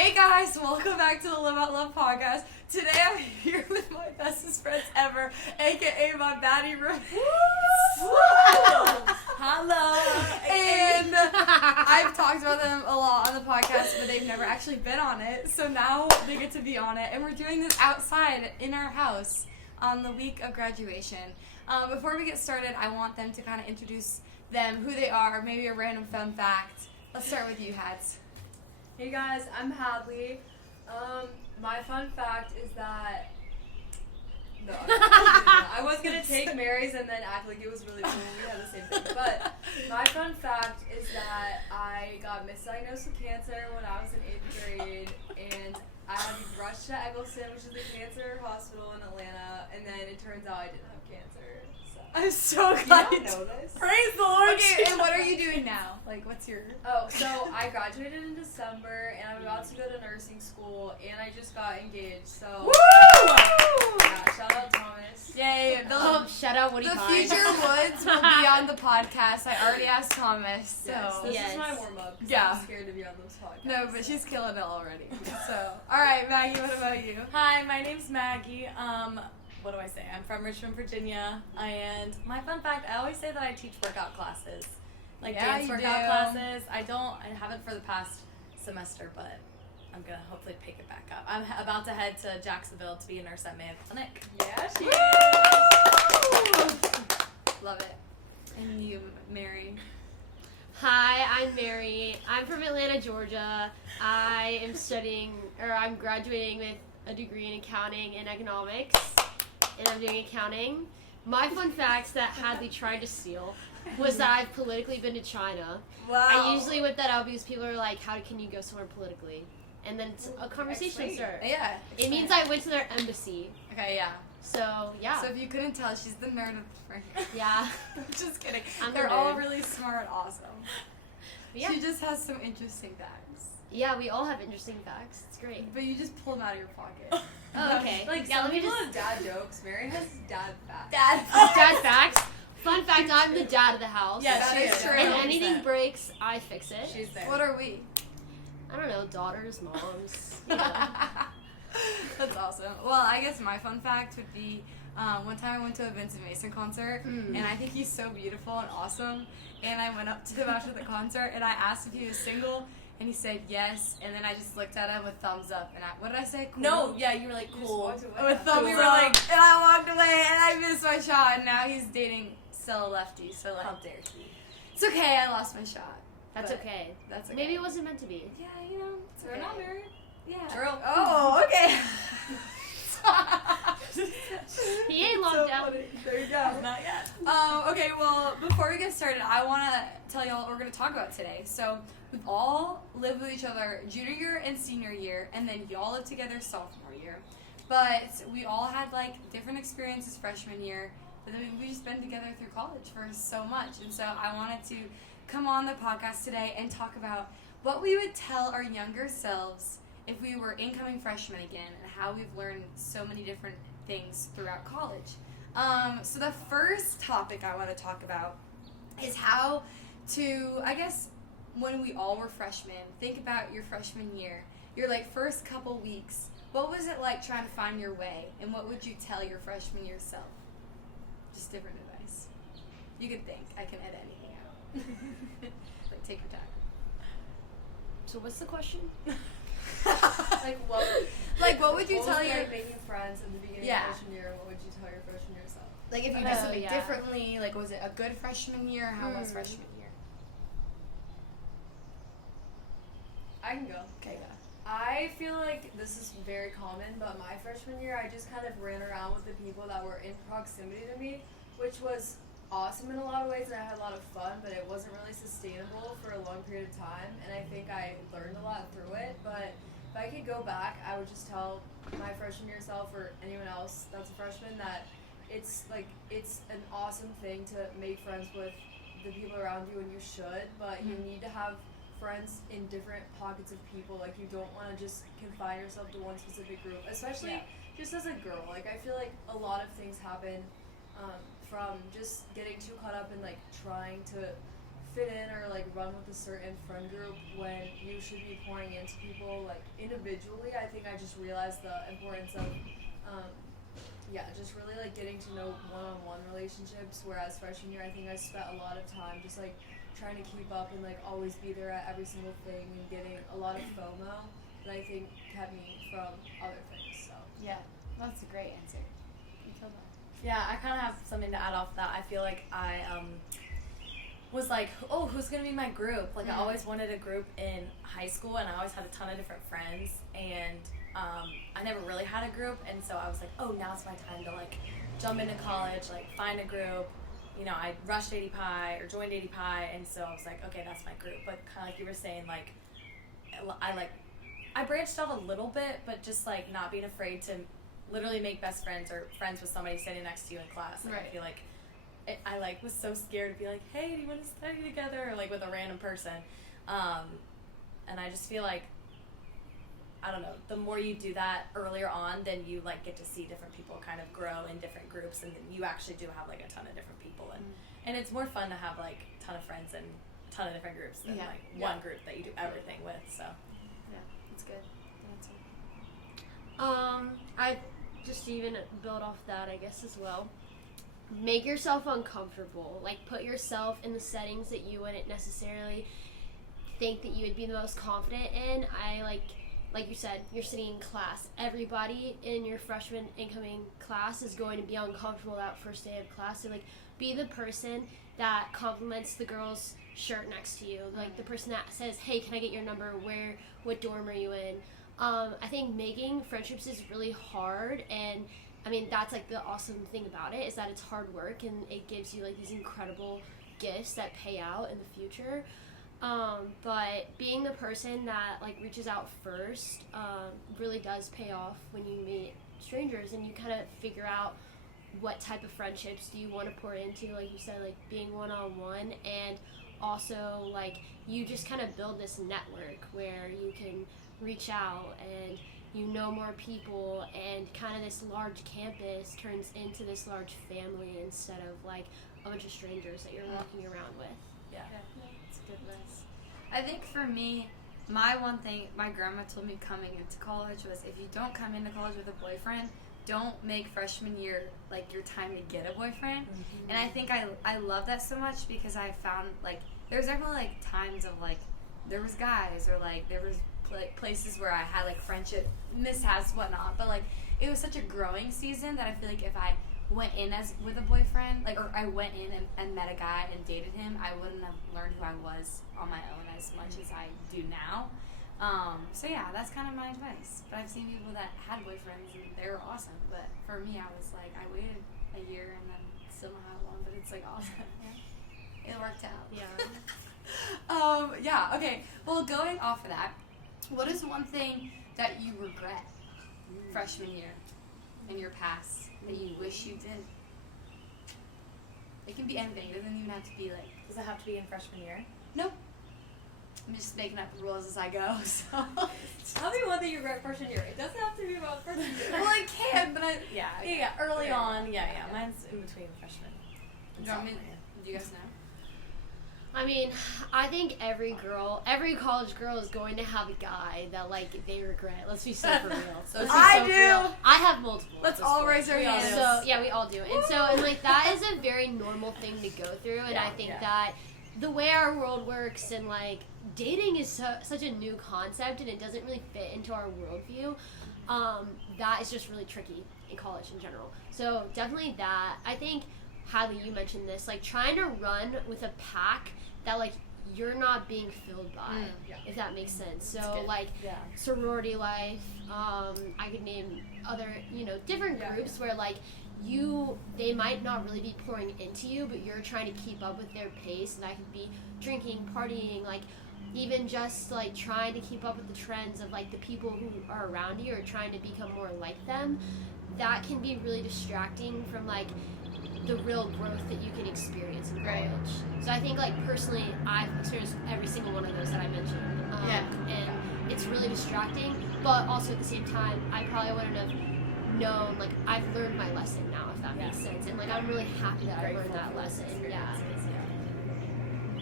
Hey guys, welcome back to the Live Out Love podcast. Today I'm here with my bestest friends ever, aka my baddie roommates. Hello. And I've talked about them a lot on the podcast, but they've never actually been on it. So now they get to be on it, and we're doing this outside in our house on the week of graduation. Before we get started, I want them to kind of introduce them, who they are, maybe a random fun fact. Let's start with you, Hats. Hey guys, I'm Hadley. My fun fact is that I was gonna take Mary's and then act like it was really cool. We had the same thing. But my fun fact is that I got misdiagnosed with cancer when I was in 8th grade, and I had to be rushed to Eggleston, which is a cancer hospital in Atlanta, and then it turns out I didn't have cancer. So. I'm so glad you know this. Praise the Lord. Okay, and what are you doing now? Like, what's your... Oh, so I graduated in December, and I'm about to go to nursing school, and I just got engaged, so... Woo! Yeah, shout out Thomas. Yay. Shout out Woody The Pine. future Woods will be on the podcast. I already asked Thomas, so... This is my warm-up. Yeah. I'm scared to be on this podcast. No, but she's killing it already. So, alright, Maggie, what about you? Hi, my name's Maggie. What do I say? I'm from Richmond, Virginia, and my fun fact, I always say that I teach workout classes. Like Yeah, dance you workout do. classes. I haven't for the past semester, but I'm gonna hopefully pick it back up. I'm about to head to Jacksonville to be a nurse at Mayo Clinic. Yeah, she is. Love it. And you, Mary? Hi, I'm Mary. I'm from Atlanta, Georgia. I'm graduating with a degree in accounting and economics, and I'm doing accounting. My fun facts that Hadley tried to steal was that I've politically been to China. Wow. I usually whip that out because people are like, how can you go somewhere politically? And then a conversation started. Yeah. It means I went to their embassy. Okay, yeah. So, yeah. So if you couldn't tell, she's the nerd of the friend. Yeah. Just kidding. I'm the They're all nerd. really smart, awesome. Yeah. She just has some interesting facts. Yeah, we all have interesting facts. It's great. But you just pull them out of your pocket. Oh, okay. Like, yeah, some let me people just... have dad jokes. Mary has dad facts. Dad facts. Fun fact, I'm the dad of the house. Yeah, That she is is. true. If 100%. anything breaks, I fix it. She's there. What are we? I don't know, daughters, moms. You know. That's awesome. Well, I guess my fun fact would be one time I went to a Vincent Mason concert, and I think he's so beautiful and awesome. And I went up to him after the concert, and I asked if he was single, and he said yes. And then I just looked at him with thumbs up, and what did I say? Cool? No, yeah, you were like, You just cool. walked away. With thumbs We were up, like- and I walked away, and I missed my shot. And now he's dating still a lefty, so like, How dare he? it's okay. I lost my shot. That's But okay. That's okay. Maybe it wasn't meant to be. Yeah, you know, it's They're okay. not married. Yeah. True. Oh, okay. He ain't locked So down. funny. There you go. Not yet. Okay, well, before we get started, I want to tell y'all what we're going to talk about today. So, we've all lived with each other junior year and senior year, and then y'all lived together sophomore year. But we all had, like, different experiences freshman year, but then we've just been together through college for so much. And so I wanted to come on the podcast today and talk about what we would tell our younger selves if we were incoming freshmen again, and how we've learned so many different things throughout college. So the first topic I want to talk about is how to, I guess, when we all were freshmen, think about your freshman year, your like first couple weeks. What was it like trying to find your way, and what would you tell your freshman year self? Just different advice. You can think. I can edit anything out. Like, take your time. So what's the question? Like What would you tell your... like making friends in the beginning Yeah. of freshman year? What would you tell your freshman year self? Like, if you Oh, did something yeah. differently, like, was it a good freshman year? How was freshman year? I can go. Okay, yeah. I feel like this is very common, but my freshman year, I just kind of ran around with the people that were in proximity to me, which was awesome in a lot of ways, and I had a lot of fun, but it wasn't really sustainable for a long period of time, and I think I learned a lot through it. But if I could go back, I would just tell my freshman year self, or anyone else that's a freshman, that it's an awesome thing to make friends with the people around you, and you should, but you need to have friends in different pockets of people. Like, you don't want to just confine yourself to one specific group, especially just as a girl. Like, I feel like a lot of things happen from just getting too caught up in like trying to fit in or like run with a certain friend group when you should be pouring into people like individually. I think I just realized the importance of just really like getting to know one-on-one relationships, whereas freshman year I think I spent a lot of time just like trying to keep up and like always be there at every single thing and getting a lot of FOMO that I think kept me from other things. So Yeah, that's a great answer. You tell them. Yeah, I kind of have something to add off that. I feel like I was like, oh, who's going to be my group? Like, I always wanted a group in high school, and I always had a ton of different friends, and I never really had a group, and so I was like, oh, now's my time to, like, jump into college, like, find a group. You know, I rushed AD-Pi or joined AD-Pi, and so I was like, okay, that's my group. But kind of like you were saying, like, I branched out a little bit, but just, like, not being afraid to literally make best friends or friends with somebody sitting next to you in class. Like, Right. I feel like I like was so scared to be like, hey, do you want to study together? Or like with a random person. And I just feel like, I don't know, the more you do that earlier on, then you like get to see different people kind of grow in different groups, and then you actually do have like a ton of different people, and it's more fun to have like a ton of friends and a ton of different groups than like one group that you do everything with. So Yeah, that's good. That's it. I just to even build off that, I guess, as well. Make yourself uncomfortable. Like, put yourself in the settings that you wouldn't necessarily think that you would be the most confident in. Like you said, you're sitting in class. Everybody in your freshman incoming class is going to be uncomfortable that first day of class. So, like, be the person that compliments the girl's shirt next to you. Like, the person that says, hey, can I get your number? What dorm are you in? I think making friendships is really hard, and I mean, that's like the awesome thing about it, is that it's hard work and it gives you like these incredible gifts that pay out in the future. But being the person that like reaches out first really does pay off when you meet strangers, and you kind of figure out what type of friendships do you want to pour into, like you said, like being one-on-one, and also like you just kind of build this network where you can reach out and you know more people, and kind of this large campus turns into this large family instead of like a bunch of strangers that you're walking around with. yeah. That's a good list. I think for me, my one thing my grandma told me coming into college was, if you don't come into college with a boyfriend, don't make freshman year like your time to get a boyfriend. And I think I love that so much, because I found like there's definitely like times of like there was guys, or like there was like places where I had like friendship mishaps, whatnot, but like it was such a growing season that I feel like if I went in as with a boyfriend, like, or I went in and met a guy and dated him, I wouldn't have learned who I was on my own as much as I do now. So yeah, that's kind of my advice. But I've seen people that had boyfriends and they were awesome, but for me, I was like, I waited a year and then still not had one, but it's like awesome. Yeah. It worked out. Yeah. Yeah, okay. Well, going off of that, what is one thing that you regret freshman year in your past that you wish you did? It can be anything. It doesn't even have to be like... Does it have to be in freshman year? Nope. I'm just making up the rules as I go, so... tell me one that you regret freshman year. It doesn't have to be about freshman year. Well, it can, but I... Yeah, early on, mine's in between freshman and Do you want me- sophomore year. Do you guys know? I mean, I think every college girl is going to have a guy that like they regret. Let's be so for real. So Let's be I so for do. real. I have multiple. Let's at this all point. raise our We all hands. do. So yeah, we all do. And like that is a very normal thing to go through, and I think that the way our world works and like dating is such a new concept, and it doesn't really fit into our worldview. That is just really tricky in college in general. So definitely that. I think, Hadley, you mentioned this, like trying to run with a pack that like you're not being filled by, if that makes sense. So like sorority life, I could name other, different groups where like they might not really be pouring into you, but you're trying to keep up with their pace, and that could be drinking, partying, like even just like trying to keep up with the trends of like the people who are around you, or trying to become more like them. That can be really distracting from like the real growth that you can experience in college. So I think like personally, I've experienced every single one of those that I mentioned. And it's really distracting, but also at the same time, I probably wouldn't have known, like I've learned my lesson now, if that makes sense. And like I'm really happy that I learned that lesson.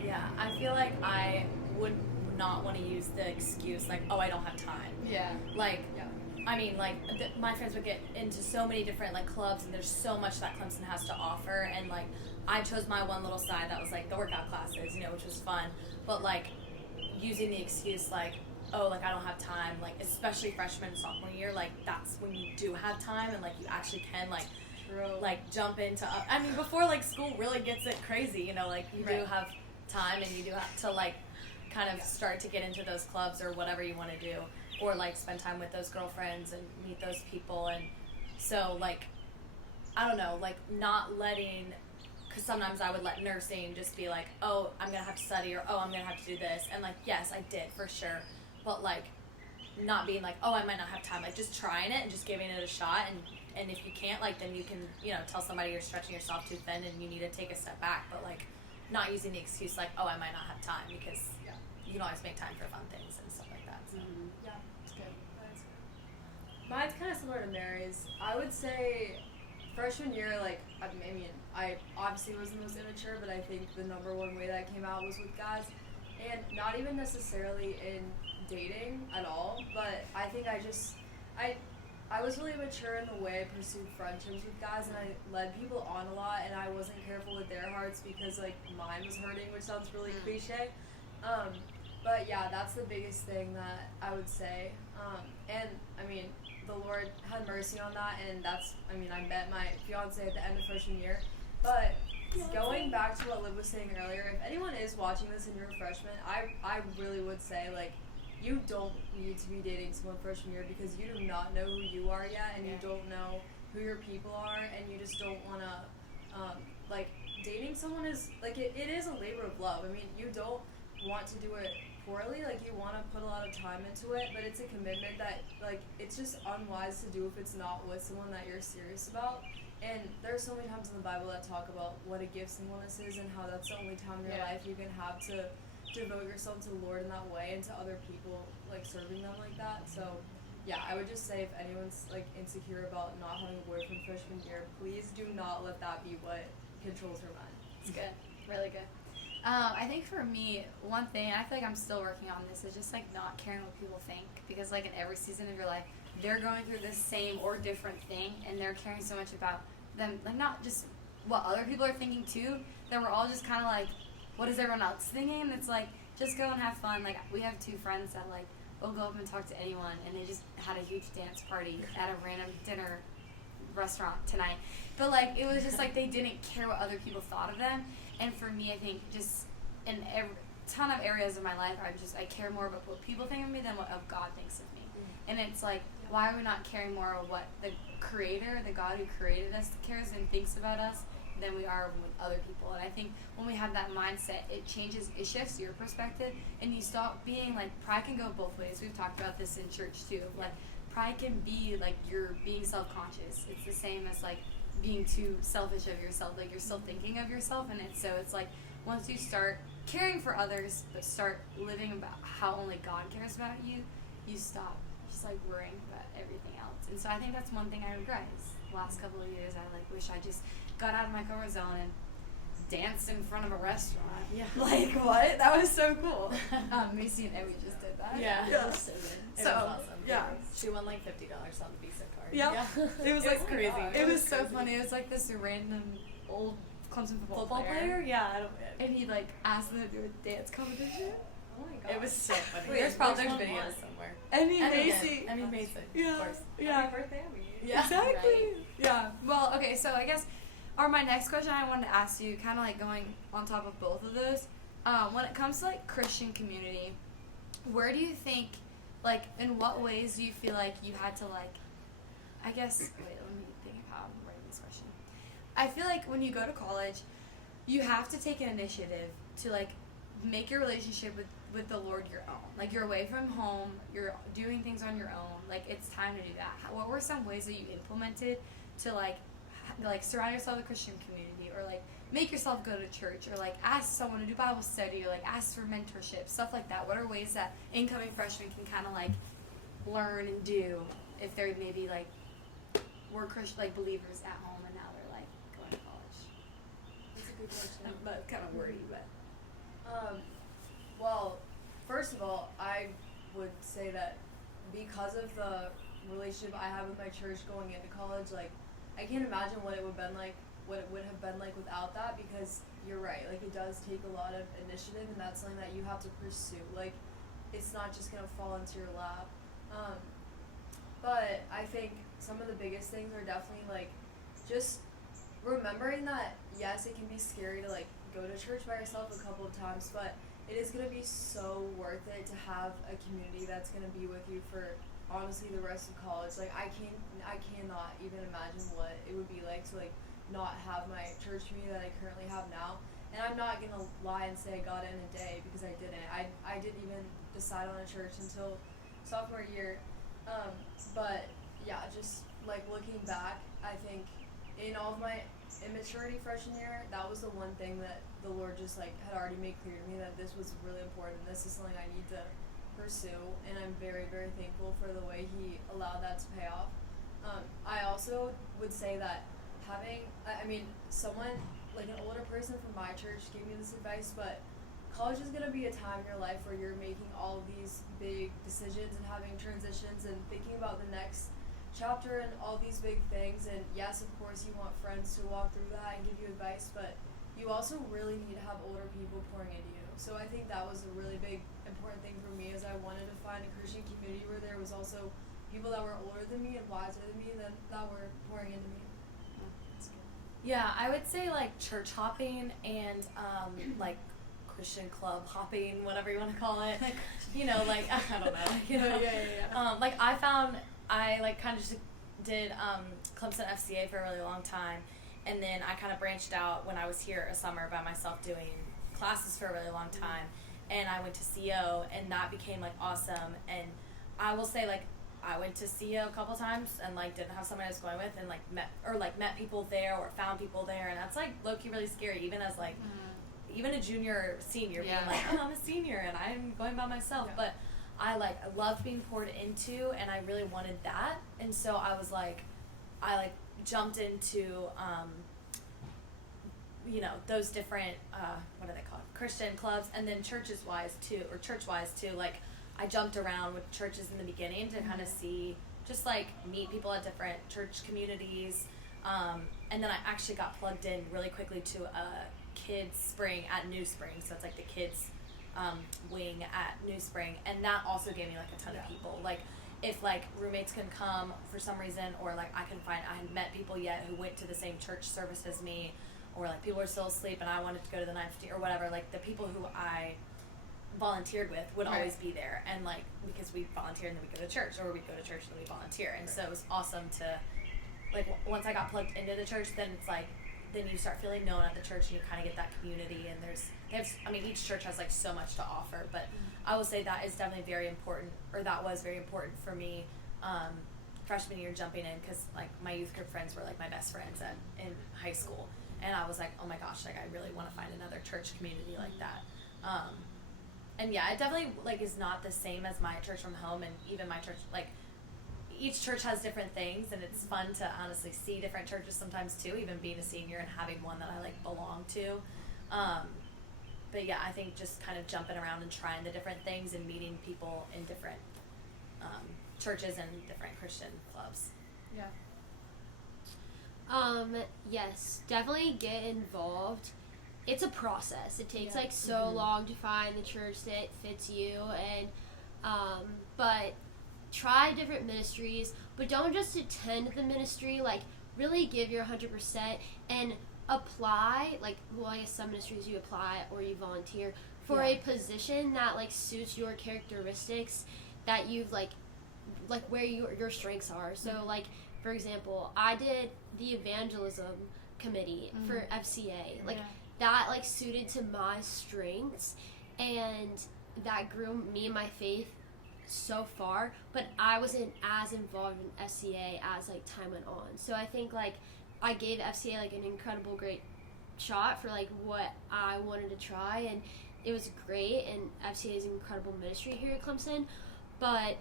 Yeah. Yeah, I feel like I would not want to use the excuse like, oh, I don't have time. Yeah. Like, Yeah. I mean, like, my friends would get into so many different, like, clubs, and there's so much that Clemson has to offer, and, like, I chose my one little side that was, like, the workout classes, you know, which was fun, but, like, using the excuse, like, oh, like, I don't have time, like, especially freshman and sophomore year, like, that's when you do have time, and, like, you actually can, like, True. like, jump into, I mean, before, like, school really gets it crazy, you know, like, you do Right. have time, and you do have to, like, kind of start to get into those clubs or whatever you want to do, or like spend time with those girlfriends and meet those people. And so, like, I don't know, like, not letting, because sometimes I would let nursing just be like, oh, I'm gonna have to study, or oh, I'm gonna have to do this, and like, yes, I did for sure, but like, not being like, oh, I might not have time, like, just trying it and just giving it a shot. And if you can't, like, then you can, you know, tell somebody you're stretching yourself too thin and you need to take a step back, but like, not using the excuse like, oh, I might not have time, because you can always make time for fun things and stuff like that. So. Yeah, it's good. Mine's kind of similar to Mary's. I would say freshman year, like, I mean, I obviously was the most immature, but I think the number one way that came out was with guys. And not even necessarily in dating at all, but I think I was really mature in the way I pursued friendships with guys, and I led people on a lot, and I wasn't careful with their hearts because, like, mine was hurting, which sounds really cliche. But yeah, that's the biggest thing that I would say. And I mean, the Lord had mercy on that, and that's, I mean, I met my fiance at the end of freshman year. But going back to what Liv was saying earlier, if anyone is watching this and you're a freshman, I really would say, like, you don't need to be dating someone freshman year because you do not know who you are yet, and you don't know who your people are, and you just don't want to, like, dating someone is, like, it is a labor of love. I mean, you don't want to do it poorly, like, you want to put a lot of time into it, but it's a commitment that, like, it's just unwise to do if it's not with someone that you're serious about. And there are so many times in the Bible that talk about what a gift singleness is and how that's the only time in your life you can have to devote yourself to the Lord in that way and to other people, like, serving them like that. So yeah, I would just say if anyone's, like, insecure about not having a boyfriend freshman year, please do not let that be what controls your mind. It's good. Really good. I think for me, one thing, and I feel like I'm still working on this, is just, like, not caring what people think. Because, like, in every season of your life, they're going through the same or different thing, and they're caring so much about them, like, not just what other people are thinking, too, that we're all just kind of like, what is everyone else thinking? And it's like, just go and have fun. Like, we have two friends that, like, will go up and talk to anyone, and they just had a huge dance party at a random dinner restaurant tonight. But, like, it was just like they didn't care what other people thought of them. And for me, I think just in every ton of areas of my life, I care more about what people think of me than what God thinks of me. And it's like, why are we not caring more of what the Creator, the God who created us, cares and thinks about us than we are with other people? And I think when we have that mindset, it shifts your perspective, and you stop being, like, pride can go both ways. We've talked about this in church too. Like, pride can be like you're being self-conscious. It's the same as, like, being too selfish of yourself. Like, you're still thinking of yourself, and it's like, once you start caring for others but start living about how only God cares about you, you stop just, like, worrying about everything else. And so I think that's one thing I regret is the last couple of years I, like, wish I just got out of my comfort zone and danced in front of a restaurant. Yeah. Like, what? That was so cool. Macy and Emmy just did that. Yeah. Yeah. So good. It So, was awesome. yeah. She won like $50 on the Visa card. Yeah. It was, like, crazy. It was so funny. It was like this random old Clemson football player. Yeah, I don't. And he, like, asked them to do a dance competition. Oh my god. It was so funny. Wait, there's there's videos one. somewhere. Emmy Emmy Macy. did. Emmy Mason. Yeah. Of course. Yeah. Happy birthday, Emmy. Yeah. Exactly. Right. Yeah. Well, okay, so I guess, or my next question I wanted to ask you, kind of like going on top of both of those, when it comes to, like, Christian community, where do you think, like, in what ways do you feel like you had to, like, I guess, wait, let me think of how I'm writing this question. I feel like when you go to college, you have to take an initiative to, like, make your relationship with the Lord your own. Like, you're away from home, you're doing things on your own, like, it's time to do that. What were some ways that you implemented to, like, surround yourself with a Christian community, or, like, make yourself go to church, or, like, ask someone to do Bible study, or, like, ask for mentorship, stuff like that? What are ways that incoming freshmen can kind of, like, learn and do if they're maybe, like, were Christian, like, believers at home and now they're, like, going to college? That's a good question. But kind of wordy, but Well, first of all, I would say that because of the relationship I have with my church going into college, like, I can't imagine what it would have been like without that, because you're right, like, it does take a lot of initiative, and that's something that you have to pursue. Like, it's not just gonna fall into your lap. But I think some of the biggest things are definitely, like, just remembering that, yes, it can be scary to, like, go to church by yourself a couple of times, but it is going to be so worth it to have a community that's going to be with you for, honestly, the rest of college. Like, I cannot even imagine what it would be like to, like, not have my church community that I currently have now. And I'm not going to lie and say I got in a day, because I didn't. I didn't even decide on a church until sophomore year. But yeah, just, like, looking back, I think in all of my immaturity freshman year, that was the one thing that the Lord just, like, had already made clear to me, that this was really important. This is something I need to pursue, and I'm very, very thankful for the way He allowed that to pay off. I also would say that someone, like, an older person from my church gave me this advice, but college is going to be a time in your life where you're making all of these big decisions and having transitions and thinking about the next chapter and all these big things. And yes, of course, you want friends to walk through that and give you advice, but you also really need to have older people pouring into you. So I think that was a really big, important thing for me, is I wanted to find a Christian community where there was also people that were older than me and wiser than me that were pouring into me. Yeah, I would say, like, church hopping and like Christian club hopping, whatever you want to call it. You know, like, I don't know. You know, like, I like kind of just did Clemson FCA for a really long time, and then I kind of branched out when I was here a summer by myself doing classes for a really long time, and I went to CO, and that became, like, awesome. And I will say, like, I went to CO a couple times and, like, didn't have someone I was going with, and, like, met people there or found people there, and that's, like, low-key really scary, even as, like, even a junior or senior, being like, oh, I'm a senior and I'm going by myself. But I loved being poured into, and I really wanted that. And so I was like, I jumped into, you know, those different, what are they called? Christian clubs, and then church-wise too. Like, I jumped around with churches in the beginning to kind of see, just, like, meet people at different church communities. And then I actually got plugged in really quickly to a kids spring at New Spring, so it's like the kids wing at New Spring, and that also gave me, like, a ton of people. Like, if, like, roommates couldn't come for some reason, or, like, I hadn't met people yet who went to the same church service as me, or, like, people were still asleep and I wanted to go to the 9:15 or whatever, like, the people who I volunteered with would always be there, and, like, because we volunteered and then we'd go to church, or we'd go to church and then we volunteer, and so it was awesome to, like, once I got plugged into the church, then it's like, then you start feeling known at the church, and you kind of get that community, and each church has, like, so much to offer, but I will say that is definitely very important, or that was very important for me, freshman year, jumping in, because, like, my youth group friends were, like, my best friends in high school, and I was like, oh my gosh, like, I really want to find another church community like that. And yeah, it definitely, like, is not the same as my church from home, and even my church, like, each church has different things, and it's fun to honestly see different churches sometimes too, even being a senior and having one that I, like, belong to. But yeah, I think just kind of jumping around and trying the different things and meeting people in different churches and different Christian clubs. Yeah. Yes, definitely get involved. It's a process. It takes like so long to find the church that fits you, and but try different ministries, but don't just attend the ministry, like, really give your 100% and apply, like, well, I guess some ministries you apply or you volunteer for a position that, like, suits your characteristics, that you've, like where your strengths are. So, like, for example, I did the evangelism committee for FCA, like, that, like, suited to my strengths, and that grew me and my faith so far, but I wasn't as involved in FCA as, like, time went on. So I think, like, I gave FCA, like, an incredible great shot for, like, what I wanted to try, and it was great, and FCA is an incredible ministry here at Clemson. But,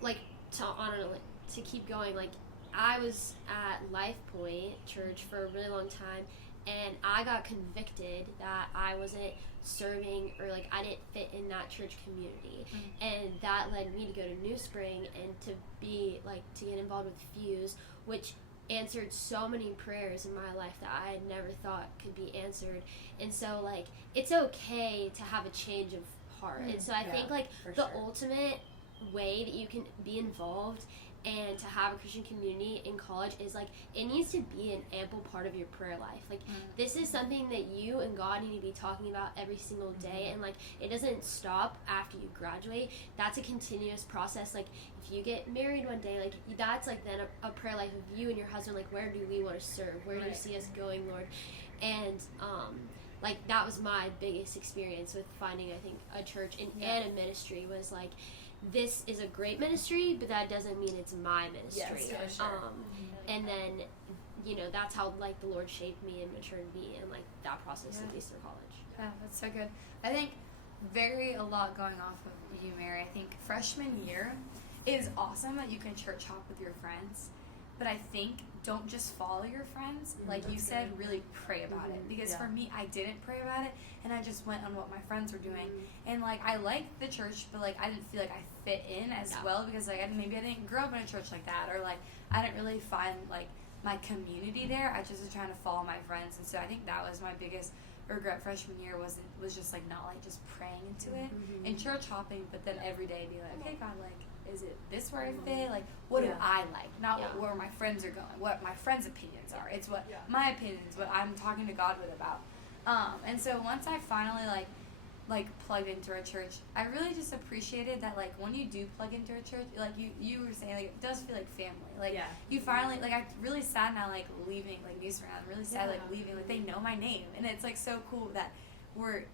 like, to keep going, like, I was at Life Point Church for a really long time, and I got convicted that I wasn't serving, or like I didn't fit in that church community. And that led me to go to New Spring and to be like to get involved with Fuse, which answered so many prayers in my life that I had never thought could be answered. And so like it's okay to have a change of heart. And so I think like the ultimate way that you can be involved and to have a Christian community in college is like it needs to be an ample part of your prayer life. Like this is something that you and God need to be talking about every single day, and like it doesn't stop after you graduate. That's a continuous process. Like if you get married one day, like that's like then a prayer life of you and your husband, like where do we want to serve, where do you see us going, Lord? And like that was my biggest experience with finding I think a church and a ministry was like, this is a great ministry, but that doesn't mean it's my ministry. Yes, for sure. And then, you know, that's how like the Lord shaped me and matured me and like that process at least through college. Yeah, that's so good. I think a lot going off of you, Mary. I think freshman year is awesome that you can church hop with your friends, but I think don't just follow your friends. Like you said, really pray about it. Because for me, I didn't pray about it, and I just went on what my friends were doing. And like I liked the church, but like I didn't feel like I fit in as well because like maybe I didn't grow up in a church like that, or like I didn't really find like my community there. I just was trying to follow my friends, and so I think that was my biggest regret freshman year was just like not like just praying into it and church hopping, but then every day be like, okay, God, like, is it this where I fit? Like, what do I like? Not where my friends are going, what my friends' opinions are. It's what my opinions, what I'm talking to God with about. And so once I finally like plugged into a church, I really just appreciated that like when you do plug into a church, like you were saying, like it does feel like family. Like you finally, like I really sad now like leaving like New Spring. I'm really sad like leaving. Like they know my name, and it's like so cool that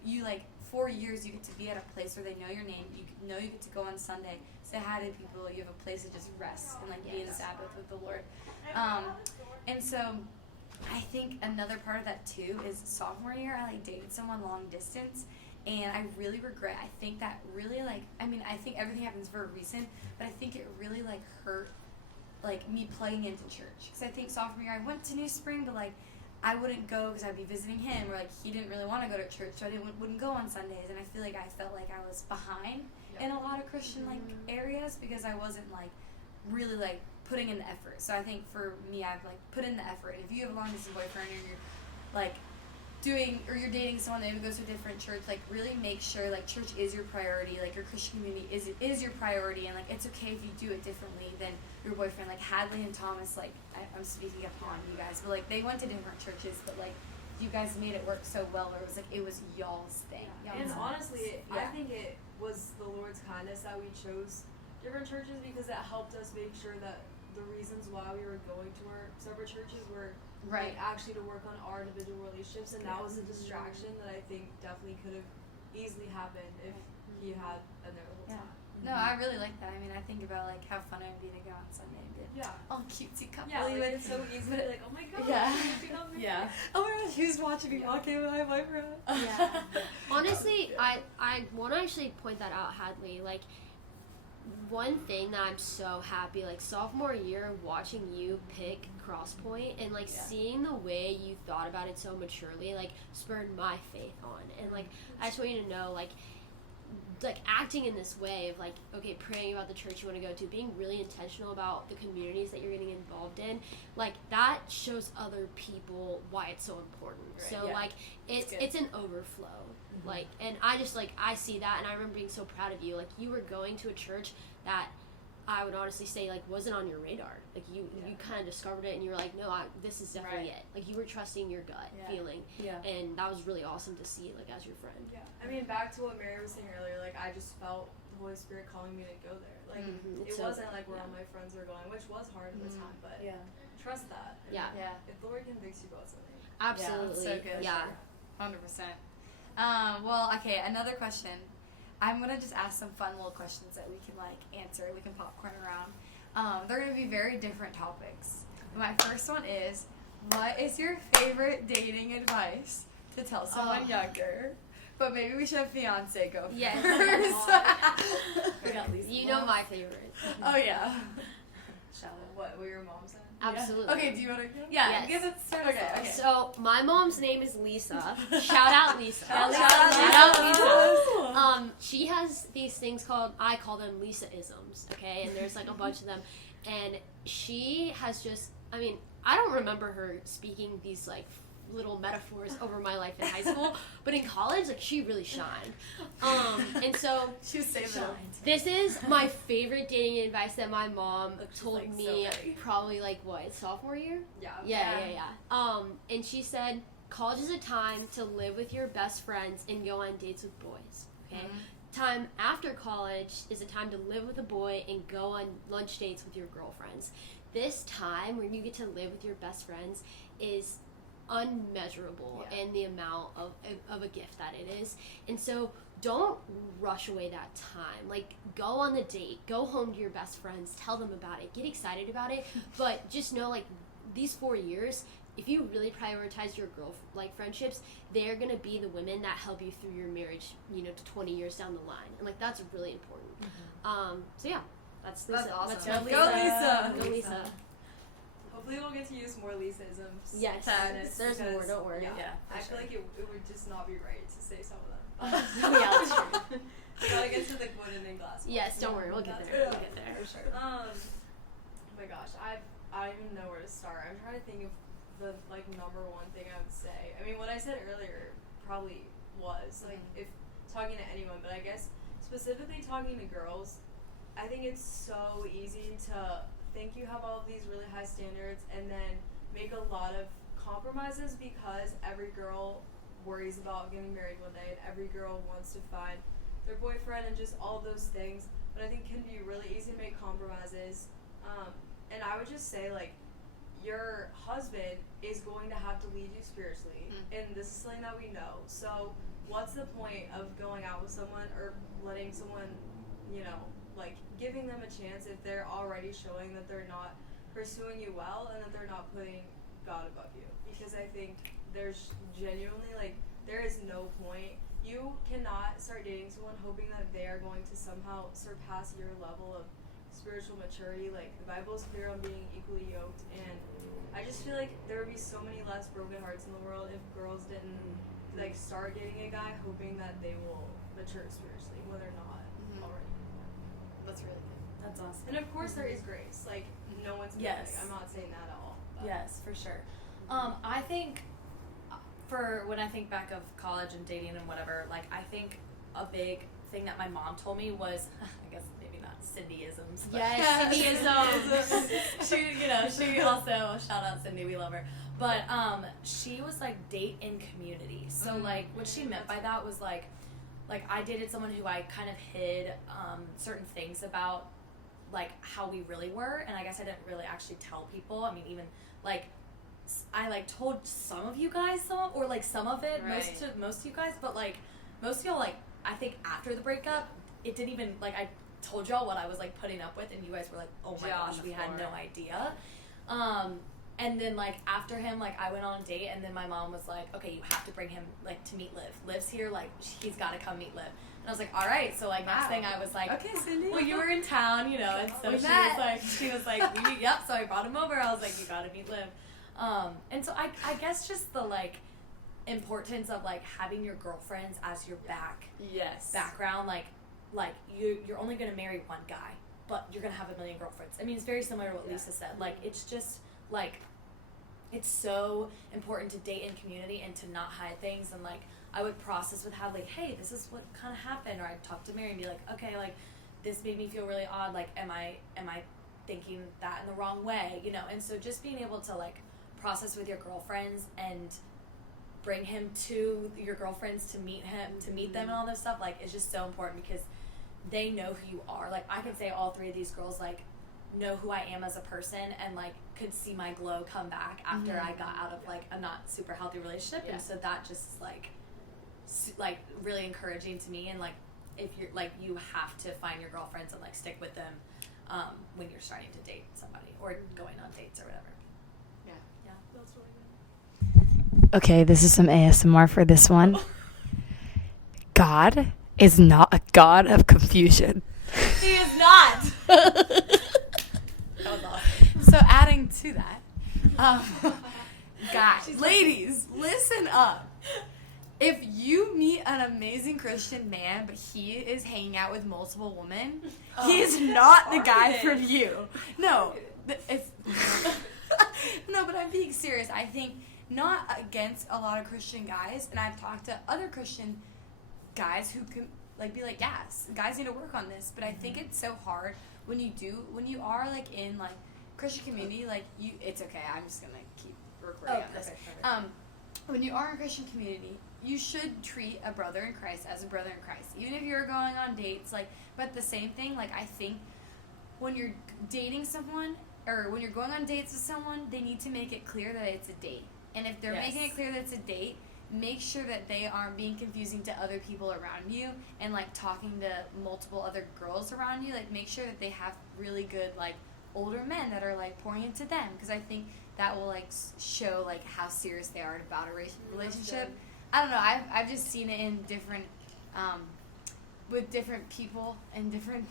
you like 4 years you get to be at a place where they know your name. You know you get to go on Sunday, say hi to people. You have a place to just rest and like be in Sabbath with the Lord. And so I think another part of that too is sophomore year I like dated someone long distance. And I really regret, I think that really like, I mean, I think everything happens for a reason, but I think it really like hurt like me plugging into church. Because I think sophomore year I went to New Spring, but like I wouldn't go because I'd be visiting him, or like he didn't really want to go to church, so I wouldn't go on Sundays. And I feel like I felt like I was behind in a lot of Christian like areas because I wasn't like really like putting in the effort. So I think for me, I've like put in the effort. If you have a long distance boyfriend and you're like you're dating someone that maybe goes to a different church, like really make sure like church is your priority, like your Christian community is your priority, and like it's okay if you do it differently than your boyfriend. Like Hadley and Thomas, like I'm speaking upon you guys, but like they went to different churches, but like you guys made it work so well where it was y'all's thing. And honestly, I think it was the Lord's kindness that we chose different churches because it helped us make sure that the reasons why we were going to our separate churches were like actually to work on our individual relationships, and that was a distraction that I think definitely could have easily happened if he had been there the whole time. No, I really like that. I mean, I think about like how fun it would be to go on Sunday and be all cutesy couple. Yeah, like, it's so easy to be like, oh my god, oh my gosh, who's watching me walking with my boyfriend? Honestly, I want to actually point that out, Hadley. Like, one thing that I'm so happy, like sophomore year, watching you pick Crosspoint and like seeing the way you thought about it so maturely, like spurred my faith on. And like I just want you to know, like acting in this way of like, okay, praying about the church you want to go to, being really intentional about the communities that you're getting involved in, like that shows other people why it's so important. So like it's an overflow. Like, and I just like I see that, and I remember being so proud of you. Like you were going to a church that I would honestly say like wasn't on your radar. Like you kind of discovered it, and you were like, no, this is definitely it. Like you were trusting your gut feeling, and that was really awesome to see, like as your friend. I mean, back to what Mary was saying earlier, like I just felt the Holy Spirit calling me to go there. Like it wasn't like where all my friends were going, which was hard at the time, but trust that. If the Lord convicts you about something, absolutely, so good. 100%. Well, okay, another question. I'm gonna just ask some fun little questions that we can like answer. We can popcorn around. They're gonna be very different topics. My first one is, what is your favorite dating advice to tell someone younger? But maybe we should have fiance go first. Yes. We got Lisa. You know my favorite. Oh yeah. what your mom said? Absolutely. Okay, do you want to go? Yeah, Yes. give it start. Okay. So my mom's name is Lisa. Shout out Lisa. Shout Shout out out Lisa. She has these things called, I call them Lisa-isms, okay? And there's like a bunch of them. And she has just, I mean, I don't remember her speaking these like little metaphors over my life in high school, but in college, like, she really shined. And so She was saving it. this is my favorite dating advice that my mom told like, so me ready. probably like what, sophomore year? Yeah. Yeah. And she said, college is a time to live with your best friends and go on dates with boys. Okay. Time after college is a time to live with a boy and go on lunch dates with your girlfriends. This time when you get to live with your best friends is unmeasurable in the amount of a gift that it is. And so don't rush away that time. Like, go on the date, go home to your best friends, tell them about it, get excited about it, but just know, like, these 4 years, if you really prioritize your friendships, they're gonna be the women that help you through your marriage, you know, to 20 years down the line. And like, that's really important. So yeah, that's Lisa. That's awesome. That's Go, Lisa. Go, Lisa. Hopefully we'll get to use more Lisa-isms. Yes, Because- there's more, don't worry. Yeah, for I feel sure. like it would just not be right to say some of them. Yeah, that's true. Gotta get to the wooden and glass. Yes, don't worry, we'll get That's there. right. We'll get there. For sure. Oh my gosh, I don't even know where to start. I'm trying to think of the like number one thing I would say. I mean, what I said earlier probably was like if talking to anyone, but I guess specifically talking to girls, I think it's so easy to think you have all of these really high standards and then make a lot of compromises because every girl worries about getting married one day and every girl wants to find their boyfriend and just all of those things. But I think it can be really easy to make compromises. And I would just say, like, your husband is going to have to lead you spiritually, and this is something that we know. So what's the point of going out with someone or letting someone, you know, like, giving them a chance if they're already showing that they're not pursuing you well and that they're not putting God above you? Because I think there's genuinely, like, there is no point. You cannot start dating someone hoping that they are going to somehow surpass your level of spiritual maturity. Like, the Bible is clear on being equally yoked, and I just feel like there would be so many less broken hearts in the world if girls didn't like start dating a guy hoping that they will mature spiritually when they're not already. That's really good. That's awesome. And of course there is grace. Like, no one's perfect. Yes. I'm not saying that at all. But Yes, for sure. I think for when I think back of college and dating and whatever, like, I think a big thing that my mom told me was, I guess maybe not Cindy-isms. But Yes, Cindy-isms. she also, shout out Cindy, we love her. But she was like, date in community. So like, what she meant by that was like I dated someone who I kind of hid certain things about, like, how we really were, and I guess I didn't really actually tell people. I mean, even like, I like told some of you guys some of it, Right. most of you guys, but like most of y'all, like, I think after the breakup, it didn't even, like, I told y'all what I was like putting up with, and you guys were like, oh my Jaw on gosh, the we had floor. no idea. And then, like, after him, like, I went on a date, and then my mom was like, okay, you have to bring him, like, to meet Liv. Liv's here, like, he's got to come meet Liv. And I was like, all right. So, like, next thing I was like, Okay, Cindy. well, you were in town, you know, and so We she met. was like, yep. So I brought him over. I was like, you got to meet Liv. And so I guess just the, like, importance of, like, having your girlfriends as your background, like you're only going to marry one guy, but you're going to have a million girlfriends. I mean, it's very similar to what Lisa said. Like, it's just, like, it's so important to date in community and to not hide things. And, like, I would process with Hadley, hey, this is what kind of happened. Or I'd talk to Mary and be like, okay, like, this made me feel really odd. Like, am I thinking that in the wrong way? You know? And so just being able to, like, process with your girlfriends and bring him to your girlfriends to meet them and all this stuff, like, is just so important because they know who you are. Like, I could say all three of these girls, like, know who I am as a person and, like, could see my glow come back after I got out of, like, a not super healthy relationship. And so that just is, like, really encouraging to me. And, like, if you're, like, you have to find your girlfriends and, like, stick with them when you're starting to date somebody or going on dates or whatever. Yeah, that's really good. Okay, this is some ASMR for this one. God is not a god of confusion. He is not! That was awesome. So adding to that. Guys, ladies, listen up. If you meet an amazing Christian man, but he is hanging out with multiple women, he is not the guy for you. No, it's no, but I'm being serious. I think not against a lot of Christian guys, and I've talked to other Christian guys who can like be like, yes, guys need to work on this. But I think it's so hard when you are like in like Christian community, like it's okay. I'm just gonna keep recording on this. Perfect. When you are in a Christian community, you should treat a brother in Christ as a brother in Christ, even if you're going on dates. Like, but the same thing. Like, I think when you're dating someone or when you're going on dates with someone, they need to make it clear that it's a date. And if they're making it clear that it's a date, make sure that they aren't being confusing to other people around you and like talking to multiple other girls around you. Like, make sure that they have really good like older men that are like pouring into them, because I think that will like show like how serious they are about a relationship. I don't know. I've just seen it in different, with different people in different,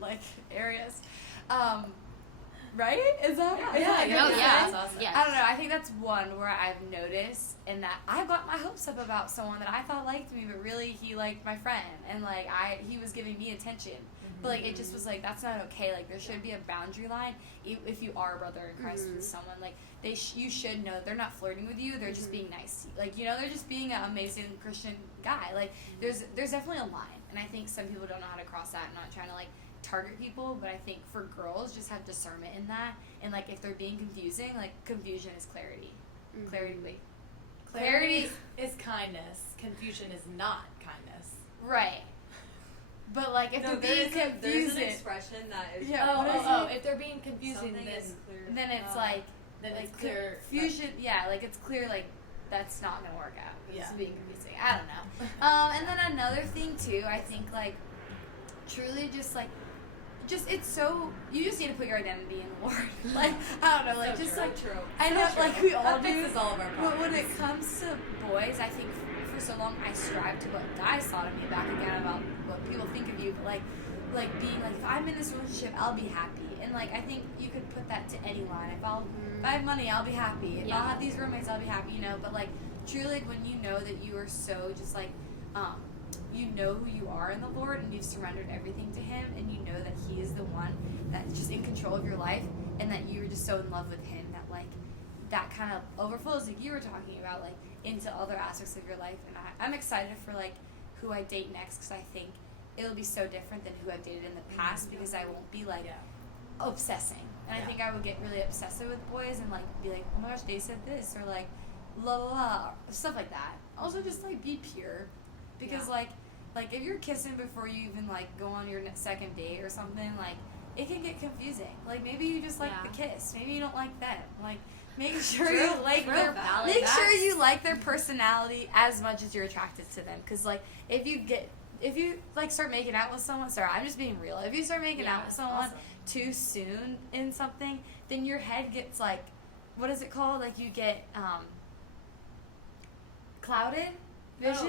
like areas, right? Is that That's awesome. Yes. I don't know. I think that's one where I've noticed, and that I've got my hopes up about someone that I thought liked me, but really he liked my friend, and like he was giving me attention. But like it just was like, that's not okay. Like there should be a boundary line if you are a brother in Christ with someone. Like you should know they're not flirting with you. They're just being nice to you. Like, you know, they're just being an amazing Christian guy. Like there's definitely a line, and I think some people don't know how to cross that. I'm not trying to like target people, but I think for girls, just have discernment in that. And like if they're being confusing, like confusion is clarity. Clarity is kindness. Confusion is not kindness. Right. But like if they're being confusing, there's an expression that is If they're being confusing, something is clear. then it's like it's clear. Confusion, like it's clear like that's not gonna work out. It's Yeah. being confusing. I don't know. And then another thing too, I think like truly just it's so you just need to put your identity in the Lord. Like I don't know, like So just true. like true. I know like we all That do. fixes all of our But problems. when it comes to boys, I think for so long I strive to what guys thought of me back again about what people think of you, but like being like, if I'm in this relationship, I'll be happy. And like I think you could put that to any line. If I have money, I'll be happy. If I'll have these roommates, I'll be happy, you know. But like truly, when you know that you are so just like you know who you are in the Lord, and you've surrendered everything to Him, and you know that He is the one that's just in control of your life, and that you're just so in love with Him that like that kind of overflows, like you were talking about, like into other aspects of your life. And I'm excited for like who I date next, because I think it'll be so different than who I've dated in the past, because I won't be like obsessing. And I think I would get really obsessive with boys and like be like, oh my gosh, they said this, or like la la la, stuff like that. Also just like be pure, because like if you're kissing before you even like go on your second date or something, like it can get confusing. Like maybe you just like the kiss, maybe you don't like them. Like make sure you like sure you like their personality as much as you're attracted to them. Because like if you like start making out with someone, sorry, I'm just being real. If you start making out with someone too soon in something, then your head gets like, what is it called? Like you get clouded vision.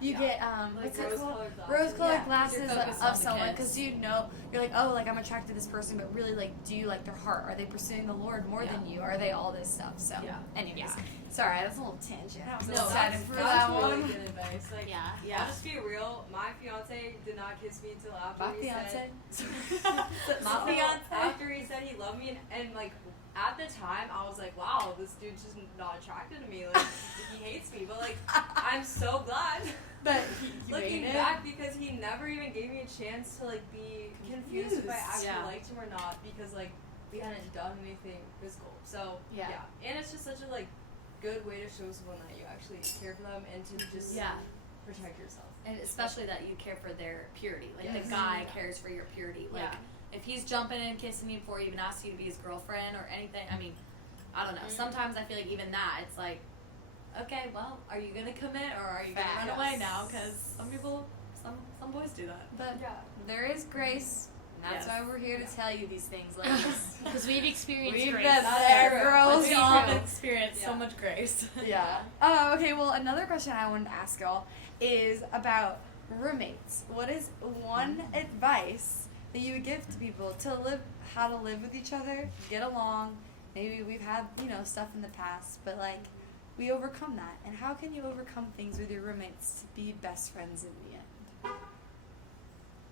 You get what's it called? Rose-colored glasses of someone, because you know you're like, oh, like I'm attracted to this person, but really like, do you like their heart? Are they pursuing the Lord more than you? Are they all this stuff? So, anyways, sorry, that's a little tangent. I was excited for that really one. good advice. Like, I'll just be real. My fiance did not kiss me until after My he fiance. said. My fiance. After he said he loved me, and like at the time I was like, wow, this dude's just not attracted to me. Like he hates me, but like I'm so glad. But he Looking made it. back, because he never even gave me a chance to like be confused if I actually liked him or not, because like we hadn't done anything physical. So and it's just such a like good way to show someone that you actually care for them and to just protect yourself. And especially that you care for their purity. Like the guy cares for your purity. Like if he's jumping in and kissing you before he even asks you to be his girlfriend or anything, I mean, I don't know. Sometimes I feel like even that, it's like, okay, well, are you gonna commit or are you gonna run away now? Because some people, some boys do that. But there is grace. And that's why we're here to tell you these things, ladies. Because we've experienced We've grace. been there, girls. We all have experienced so much grace. Oh, okay. Well, another question I wanted to ask y'all is about roommates. What is one advice that you would give to people to how to live with each other, get along, maybe we've had, stuff in the past, but, like, we overcome that. And how can you overcome things with your roommates to be best friends in the end?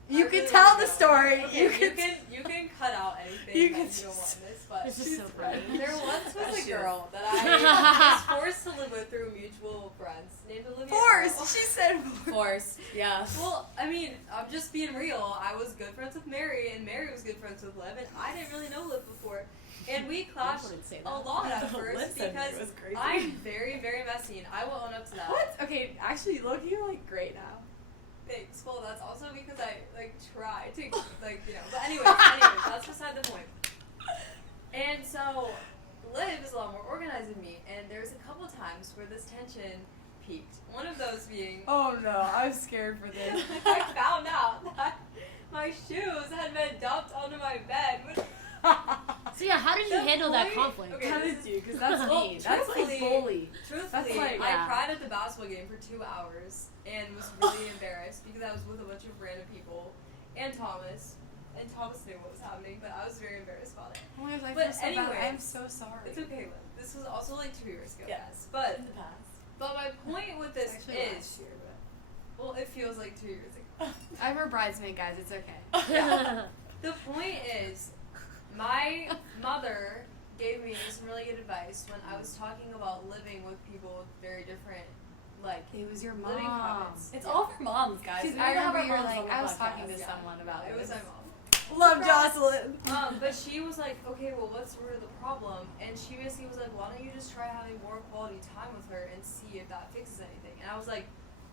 You can tell the story. Okay, you can cut out anything You that can you don't want in this, but This is so funny. there once was a girl that I was forced to live with through mutual friends named Olivia. Forced! She said Forced. Yeah. Well, I mean, I'm just being real. I was good friends with Mary, and Mary was good friends with Liv, and I didn't really know Liv before. And we clashed a lot at first because I'm very, very messy, and I will own up to that. What? Okay, actually, you look, you're, like, great now. Thanks. Well, that's also because I try to But anyways, that's beside the point. And so, Liv is a lot more organized than me, and there's a couple times where this tension peaked. One of those being, Oh, no, I'm scared for this. I found out that my shoes had been dumped onto my bed. Which, So yeah, how did you The handle that point- conflict? okay, How did you? Because that's Well, mean. That's like truthfully- bully. truthfully, That's like, I yeah. cried at the basketball game for 2 hours and was really embarrassed because I was with a bunch of random people and Thomas. And Thomas knew what was happening, but I was very embarrassed about it. Oh my gosh, I But feel so bad. anyway, I'm so sorry. It's okay, Liv. This was also like 2 years ago. Yes. But In the past. my point with this It's actually is, last year, but well, it feels like 2 years ago. I'm her bridesmaid, guys. It's okay. The point is, my mother gave me some really good advice when I was talking about living with people with very different, like, It was your living mom. habits. It's all for moms, guys. Because We I need to have remember our you were moms like, on the I was podcast. talking to Yeah. someone about It was this. my mom. Love Jocelyn. But she was like, okay, well, what's the root of the problem? And she basically was like, why don't you just try having more quality time with her and see if that fixes anything? And I was like,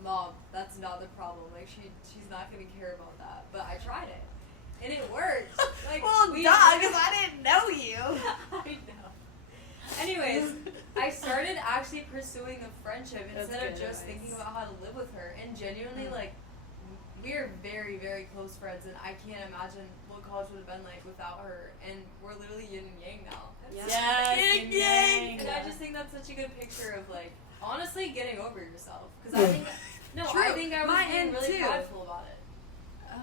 Mom, that's not the problem. Like, she's not gonna care about that. But I tried it, and it worked. Like, because I didn't know you. I know. Anyways, I started actually pursuing a friendship That's instead of good just advice. thinking about how to live with her. And genuinely, like, we are very, very close friends, and I can't imagine what college would have been like without her. And we're literally yin and yang now. Yes. Yes. Yin yin yang. And I just think that's such a good picture of, like, honestly getting over yourself. Because I think, True. I think I was My being end, really too. prideful about it. Oh.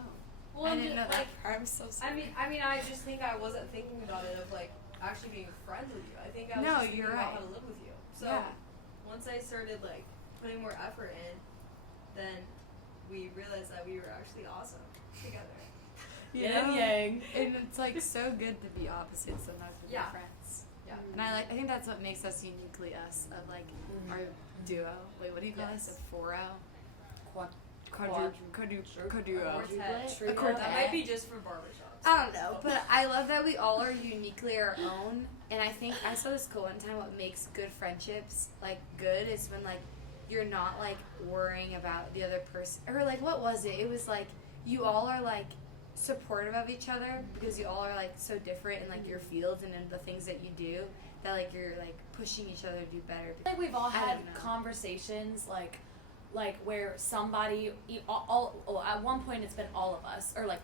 Well, I I'm didn't just, know that like, part. I'm so sorry. I mean, I just think I wasn't thinking about it of, like, actually being friends with you. I think I was No, just thinking you're about right. how to live with you. So Yeah. once I started, like, putting more effort in, then we realized that we were actually awesome together. You Yin and know? yang. And it's like so good to be opposites sometimes with Yeah. your friends. Yeah. And I think that's what makes us uniquely us of like our duo. Wait, what do you call Yes. us? A foro? Quad- Quadruo. Quartet. True. A quartet. That might be just for barbershops. I don't know, but I love that we all are uniquely our own. And I think I saw this quote one time. What makes good friendships like good is when like you're not like worrying about the other person, or like what was it? It was like you all are like supportive of each other because you all are like so different in like your fields and in the things that you do that like you're like pushing each other to do better. I feel like we've all I had don't know. conversations like where somebody at one point it's been all of us or like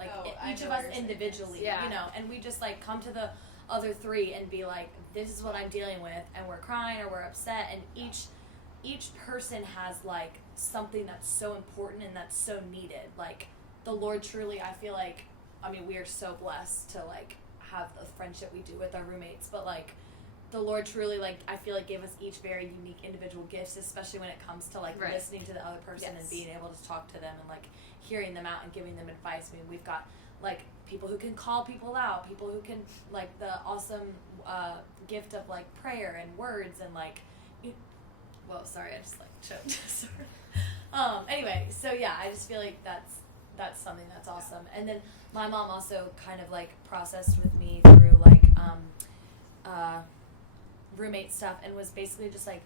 I each know of what us you're saying. individually, Yeah. you know, and we just like come to the other three and be like, this is what I'm dealing with, and we're crying or we're upset, and each person has like something that's so important and that's so needed. Like the Lord truly, I feel like, I mean, we are so blessed to like have the friendship we do with our roommates, but like the Lord truly, like, I feel like gave us each very unique individual gifts, especially when it comes to like Right. listening to the other person and Yes. being able to talk to them and like hearing them out and giving them advice. I mean, we've got like people who can call people out, people who can like the awesome gift of like prayer and words and like well, sorry, I just like choked. Sorry. Anyway, so yeah, I just feel like that's something that's awesome. And then my mom also kind of like processed with me through like roommate stuff and was basically just like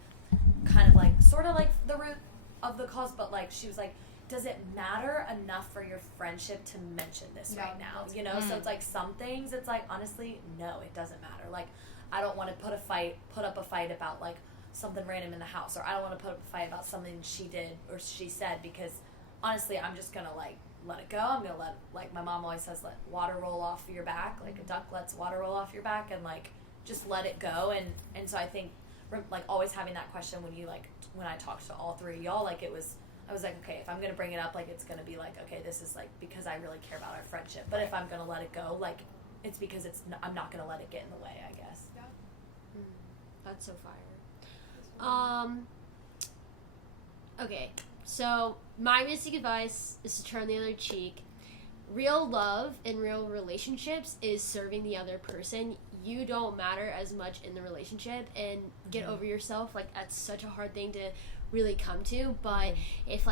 kind of like sort of like the root of the cause, but like she was like, does it matter enough for your friendship to mention this right now? You know, so it's like some things it's like honestly, no, it doesn't matter. Like I don't want to put up a fight about like something random in the house, or I don't want to put up a fight about something she did or she said, because honestly I'm just gonna like let it go. I'm gonna let, like my mom always says, let water roll off your back, like a duck lets water roll off your back, and like just let it go. And so I think like always having that question when you like when I talked to all three of y'all, like I was like, okay, if I'm gonna bring it up, like it's gonna be like, okay, this is like because I really care about our friendship, but if I'm gonna let it go, like it's because I'm not gonna let it get in the way, I guess. That's so fire. Okay, so my basic advice is to turn the other cheek. Real love in real relationships is serving the other person. You don't matter as much in the relationship, and get over yourself. Like, that's such a hard thing to really come to, but if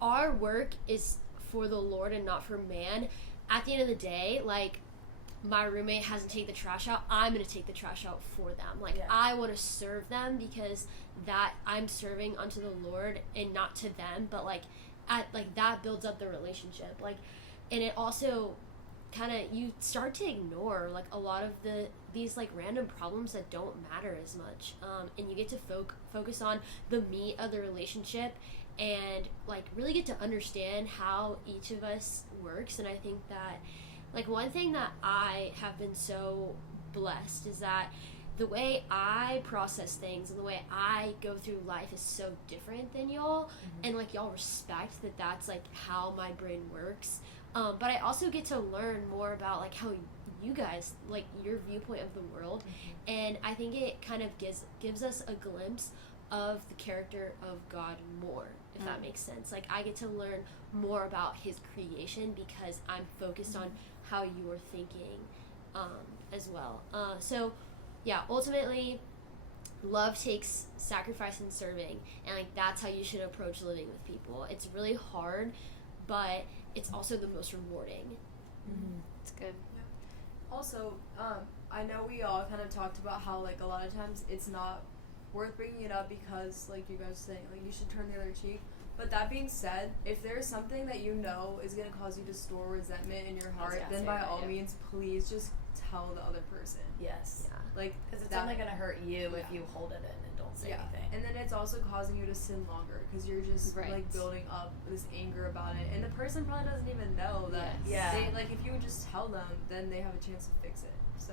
our work is for the Lord and not for man, at the end of the day, like, my roommate hasn't taken the trash out, I'm gonna take the trash out for them. Like, I want to serve them because that I'm serving unto the Lord and not to them, but that builds up the relationship. Like, and it also kind of, you start to ignore like a lot of these like random problems that don't matter as much, and you get to focus on the meat of the relationship and like really get to understand how each of us works. And I think that like one thing that I have been so blessed is that the way I process things and the way I go through life is so different than y'all, and like y'all respect that that's like how my brain works. But I also get to learn more about like how you guys, like your viewpoint of the world, and I think it kind of gives us a glimpse of the character of God more, if that makes sense. Like, I get to learn more about his creation because I'm focused on how you're thinking as well. So yeah, ultimately love takes sacrifice and serving, and like that's how you should approach living with people. It's really hard, but it's also the most rewarding. It's good. Also, I know we all kind of talked about how like a lot of times it's not worth bringing it up because like you guys saying like you should turn the other cheek. But that being said, if there's something that you know is going to cause you to store resentment in your heart, then by all means, please just tell the other person. Yes. Yeah. Like, Because it's only going to hurt you if you hold it in and don't say anything. And then it's also causing you to sin longer because you're just like building up this anger about it. And the person probably doesn't even know that. They, like, if you would just tell them, then they have a chance to fix it. So,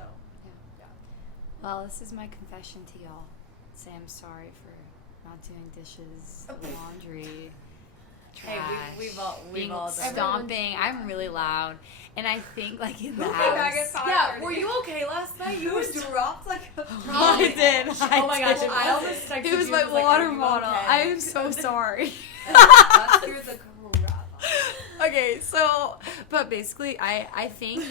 Well, this is my confession to y'all. Say I'm sorry for not doing dishes, laundry, trash. Hey, we've all done stomping. I'm really loud, and I think like in the house. yeah, were you okay last night? You dropped like a I did. Oh my gosh, I almost texted you. It was my and like, water are you bottle. okay? I am so sorry. That scared the crap. Okay, so, but basically, I think,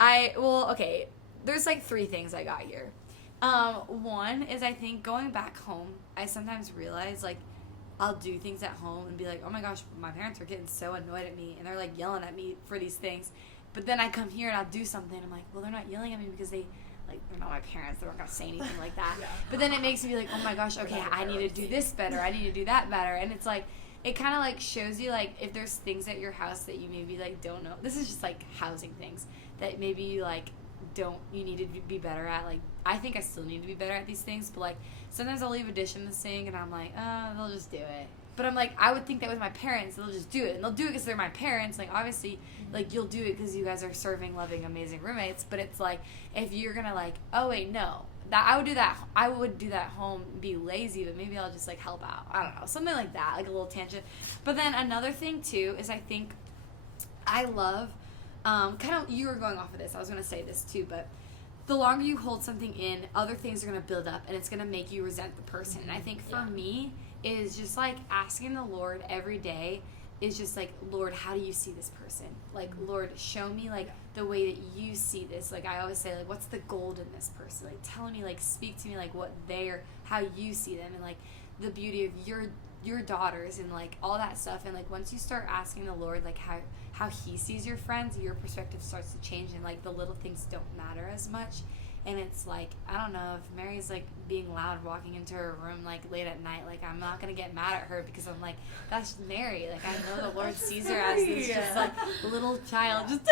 okay, there's like 3 things I got here. One is I think going back home, I sometimes realize, like, I'll do things at home and be like, oh my gosh, my parents are getting so annoyed at me, and they're, like, yelling at me for these things. But then I come here and I'll do something, and I'm like, well, they're not yelling at me because they're not my parents. They're not going to say anything like that. But then it makes me like, oh my gosh, okay, I need to do this better. I need to do that better. And it's like, it kind of, like, shows you, like, if there's things at your house that you maybe, like, don't know. This is just, like, housing things that maybe you, like, you need to be better at. Like, I think I still need to be better at these things, but like sometimes I'll leave a dish in the sink and I'm like, they'll just do it. But I'm like, I would think that with my parents, they'll just do it, and they'll do it because they're my parents. Like, obviously, like, you'll do it because you guys are serving, loving, amazing roommates. But it's like, if you're gonna like, oh wait, no, that I would do that at home, be lazy, but maybe I'll just like help out. I don't know, something like that, like a little tangent. But then another thing too is I think I love. Kind of, you were going off of this. I was going to say this too, but the longer you hold something in, other things are going to build up, and it's going to make you resent the person. And I think for me, is just like asking the Lord every day is just like, Lord, how do you see this person? Like, Lord, show me like the way that you see this. Like, I always say, like, what's the gold in this person? Like, tell me, like, speak to me, like, what how you see them, and like the beauty of your daughters and like all that stuff. And like once you start asking the Lord like how he sees your friends, your perspective starts to change, and like the little things don't matter as much. And it's like, I don't know, if Mary's like being loud walking into her room like late at night, like I'm not gonna get mad at her because I'm like, that's Mary. Like, I know the Lord sees her as this just like little child, just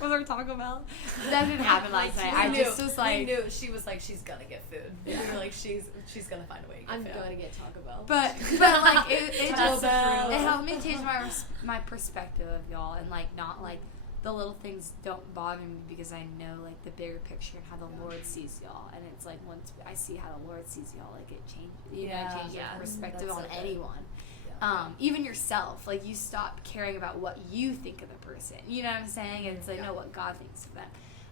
what they're talking about. That didn't happen last night. I just was like, we knew she was like, she's gonna get food. We were like, she's gonna find a way to get I'm food. gonna get Taco Bell. but like it Taco just Bell. it helped me change my perspective of y'all, and like not like the little things don't bother me because I know like the bigger picture and how the Lord sees y'all. And it's like once I see how the Lord sees y'all, like it changes. You know, it changes your perspective on anyone. even yourself, like you stop caring about what you think of the person. You know what I'm saying? And it's like, no, what God thinks of them.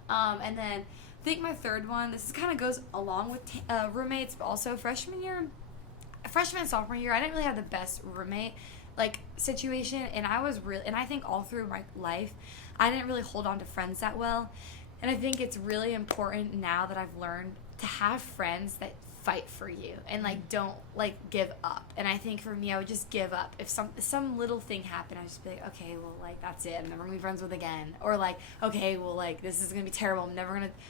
And then I think my third one, this kind of goes along with roommates, but also freshman and sophomore year, I didn't really have the best roommate like situation, and I think all through my life, I didn't really hold on to friends that well. And I think it's really important now that I've learned to have friends that fight for you and like don't like give up. And I think for me, I would just give up if some little thing happened. I'd just be like, okay, well, like that's it, I'm never gonna be friends with again. Or like, okay, well, like this is gonna be terrible,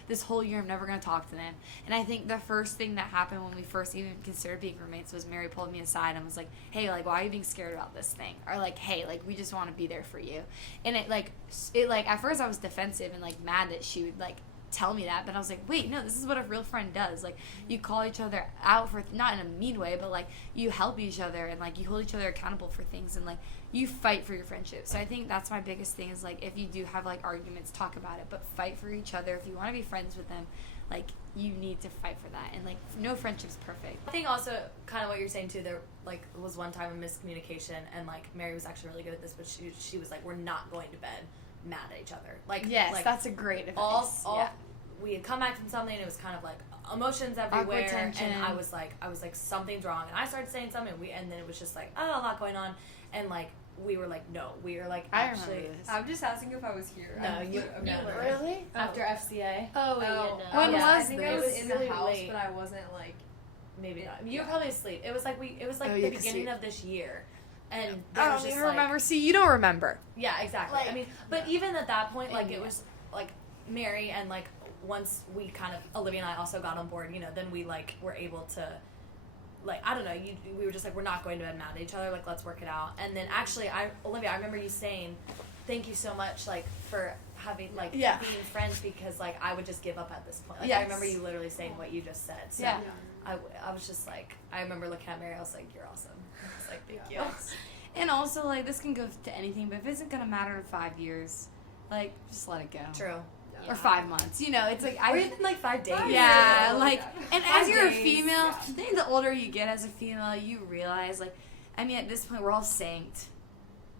this whole year I'm never gonna talk to them. And I think the first thing that happened when we first even considered being roommates was Mary pulled me aside and was like, hey, like why are you being scared about this thing? Or like, hey, like we just want to be there for you. And it like at first I was defensive and like mad that she would like tell me that, but I was like, wait, no, this is what a real friend does. Like you call each other out for, not in a mean way, but like you help each other and like you hold each other accountable for things and like you fight for your friendship. So I think that's my biggest thing is like if you do have like arguments, talk about it, but fight for each other. If you want to be friends with them, like you need to fight for that. And like no friendship's perfect. I think also kind of what you're saying too, there like was one time a miscommunication and like Mary was actually really good at this, but she was like, we're not going to bed mad at each other. Like yes, like, that's a great advice. all we had come back from something and it was kind of like emotions everywhere tension. And I was like something's wrong, and I started saying something and then it was just like, oh, a lot going on, and like we were like, no, we were like, actually, I'm just asking if I was here. No, you were. Really? After FCA. Oh, yeah, no. When was I think I was this? in Really the house, late. but I wasn't like. Maybe not. You were probably asleep. It was like the 'cause beginning of this year. And I don't even remember. See, you don't remember. Yeah, exactly. Like, I mean, but even at that point, like yeah. it was like Mary and like once we kind of Olivia and I also got on board, you know, then we like were able to like, I don't know, we were just like, we're not going to be mad at each other, like let's work it out. And then actually Olivia, I remember you saying thank you so much like for having like being friends, because like I would just give up at this point. Like I remember you literally saying what you just said. So I was just like, I remember looking at Mary, I was like, you're awesome. I was like, thank you. And also, like, this can go to anything, but if it isn't going to matter in 5 years, like, just let it go. True. Or 5 months, you know, it's like, Or even like 5 days. Yeah, like, and as 5 you're a days, female, I think the older you get as a female, you realize, like, I mean, at this point, we're all sanked.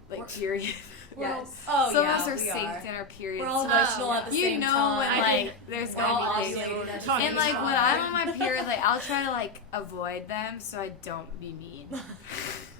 Like, period. Yes. Oh, Some yeah, of us are we synced are. in our periods. We're all emotional at the you same know time. when, like, there's We're all going to be oscillating at things. the same And, like, when time. I'm on my period, like, I'll try to, like, avoid them so I don't be mean.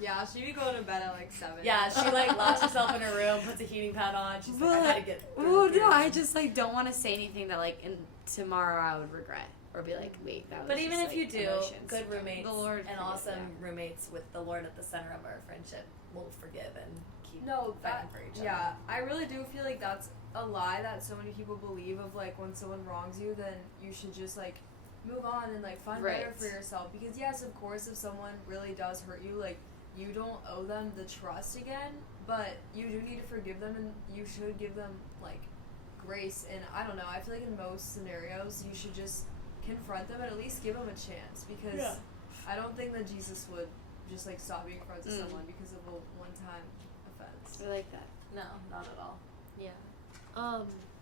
Yeah, she'd be going to bed at like 7. Yeah, she like locks herself in her room, puts a heating pad on. She's like, I gotta get. Well, no, I just like don't want to say anything that like tomorrow I would regret or be like, wait, that was. But even just, if you like, do, emotions. good roommates The Lord and forgives awesome that. roommates with the Lord at the center of our friendship will forgive and keep No, fighting for each other. yeah, I really do feel like that's a lie that so many people believe of like when someone wrongs you, then you should just like move on and like find better Right. for yourself. Because yes, of course, if someone really does hurt you, like you don't owe them the trust again, but you do need to forgive them and you should give them like grace. And I don't know, I feel like in most scenarios you should just confront them and at least give them a chance, because I don't think that Jesus would just like stop being friends with someone because of a one-time offense. I like that. No, not at all. Yeah.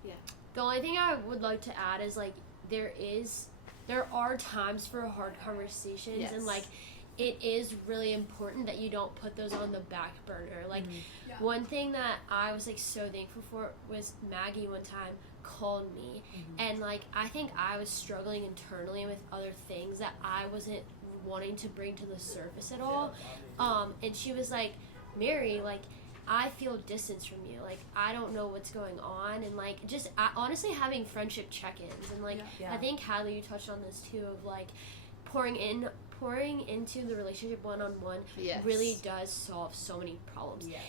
Yeah. The only thing I would like to add is like there are times for hard conversations, Yes. and like it is really important that you don't put those on the back burner. Like Yeah. one thing that I was like so thankful for was Maggie one time called me, and like I think I was struggling internally with other things that I wasn't wanting to bring to the surface at all. And she was like, Mary, like I feel distance from you, like I don't know what's going on, and like just honestly having friendship check-ins, and like Yeah. I think Hadley, you touched on this too, of like pouring into the relationship one-on-one Yes. really does solve so many problems. Yes.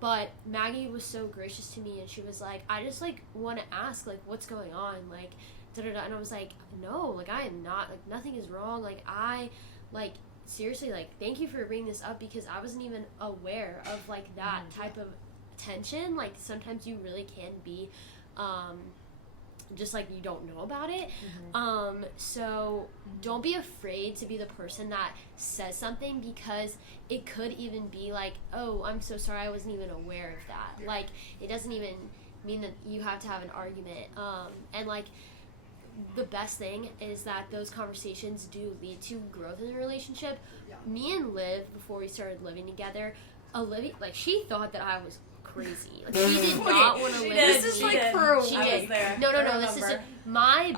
But Maggie was so gracious to me, and she was like, I just like want to ask like what's going on, like da-da-da. And I was like, no, like I am not, like nothing is wrong, like I like seriously, like thank you for bringing this up, because I wasn't even aware of like that type of tension. Like sometimes you really can be just like you don't know about it. So don't be afraid to be the person that says something, because it could even be like, oh, I'm so sorry, I wasn't even aware of that. Like it doesn't even mean that you have to have an argument. And like the best thing is that those conversations do lead to growth in the relationship. Yeah. Me and Liv, before we started living together, Olivia, like, she thought that I was crazy. Like, she did not want to live did. with This is She like did. for a She I did. was there. No, I this is remember. my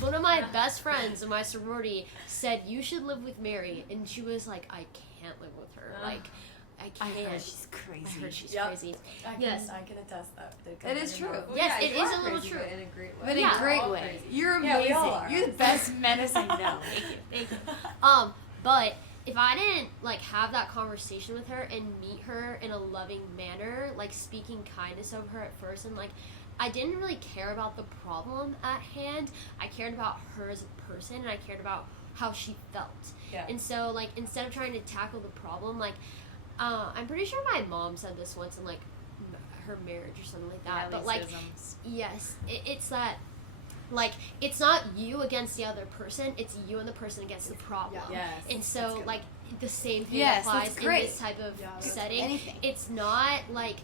one of my best friends in my sorority said you should live with Mary, and she was like, I can't live with her. Like, I I can't. heard she's crazy. I heard she's Yep. crazy. I can, Yes. I can attest that. It is true. Well, Yes, yeah, it you is are a little crazy, true. but in a great way. But in Yeah. a great We're all way. crazy. You're Yeah, amazing. we all are. You're the best medicine I know. Thank you. But if I didn't like have that conversation with her and meet her in a loving manner, like speaking kindness of her at first, and like I didn't really care about the problem at hand. I cared about her as a person, and I cared about how she felt. Yeah. And so like instead of trying to tackle the problem, like I'm pretty sure my mom said this once in like her marriage or something like that. But like yes, it's that. Like, it's not you against the other person, it's you and the person against the problem. Yes. And That's so, good. like, the same thing Yes, applies that's in great. this type of Yeah, that's setting. anything. It's not, like,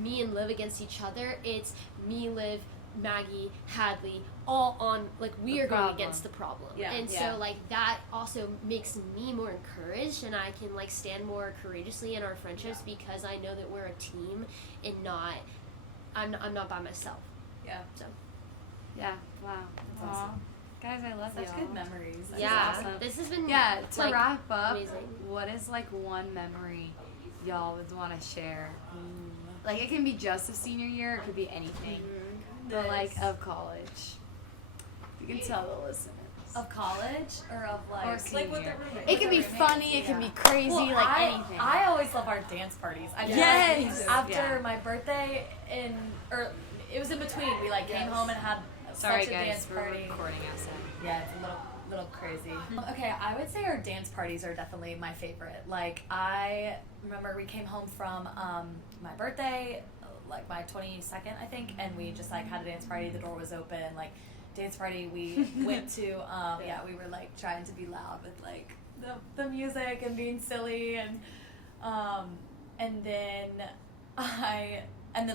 me and Liv against each other, it's me, Liv, Maggie, Hadley, all on, like, we The are going problem. against the problem. Yeah. And Yeah. so, like, that also makes me more encouraged, and I can, like, stand more courageously in our friendships because I know that we're a team and not, I'm not by myself. Yeah. So. Yeah. Wow. That's awesome. Guys, I love Such y'all. good memories. That's Yeah, awesome. this has been Yeah, to like, wrap up, amazing. what is like one memory y'all would want to share? Like it can be just of senior year, it could be anything, but like of college. You can tell the listeners. Of college or of like Or Like with the senior. roommate. It can be funny, it can be crazy, Well, like anything. I always love our dance parties. I just, Yes! After Yeah. my birthday or it was in between. We like came Yes. home and had Sorry such a guys, dance we're party. recording outside. Yeah, it's a little crazy. Okay, I would say our dance parties are definitely my favorite. Like I remember we came home from my birthday, like my 22nd, I think, and we just like had a dance party. The door was open, like dance party. We went to we were like trying to be loud with like the music and being silly and then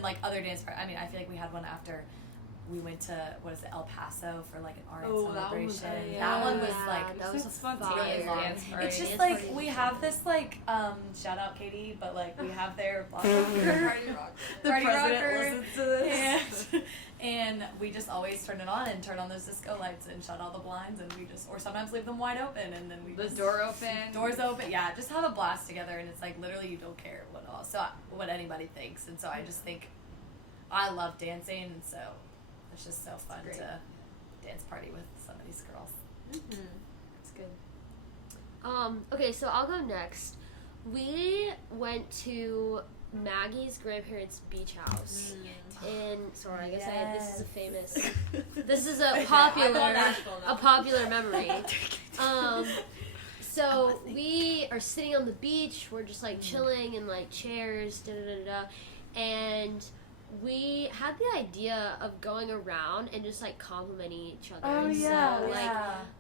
like other dance parties. I mean, I feel like we had one after we went to El Paso for like an art Oh, that one was celebration. good. That one was Yeah, like that was it's fun fun too. too. Dance party. It's just Dance like party we is have this like shout out Katie, but like we have their Party rock. The Party president rocker. listens to this. and we just always turn it on and turn on those disco lights and shut all the blinds and we just or sometimes leave them wide open and then we The just door open. doors open, yeah, just have a blast together and it's like literally you don't care what anybody thinks, and so I just think I love dancing, and so it's just so fun great. to dance party with some of these girls. It's good. Okay, so I'll go next. We went to Maggie's grandparents' beach house. And sorry, I guess this is a famous this is a popular memory. So we are sitting on the beach, we're just like chilling in like chairs, and we had the idea of going around and just like complimenting each other. And so like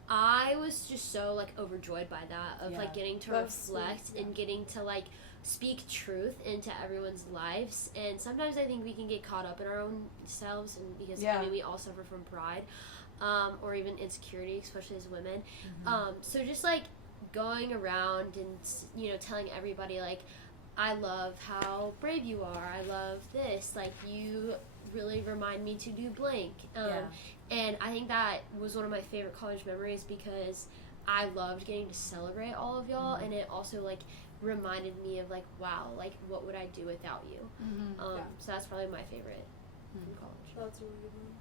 I was just so like overjoyed by that of like Yeah. getting to That's reflect sweet, yeah. and getting to like speak truth into everyone's lives. And sometimes I think we can get caught up in our own selves, and because Yeah. I mean we all suffer from pride or even insecurity, especially as women. So just like going around and telling everybody like I love how brave you are, I love this, like you really remind me to do blank. And I think that was one of my favorite college memories because I loved getting to celebrate all of y'all, and it also like reminded me of like, wow, like what would I do without you? So that's probably my favorite from college. That's a really good one.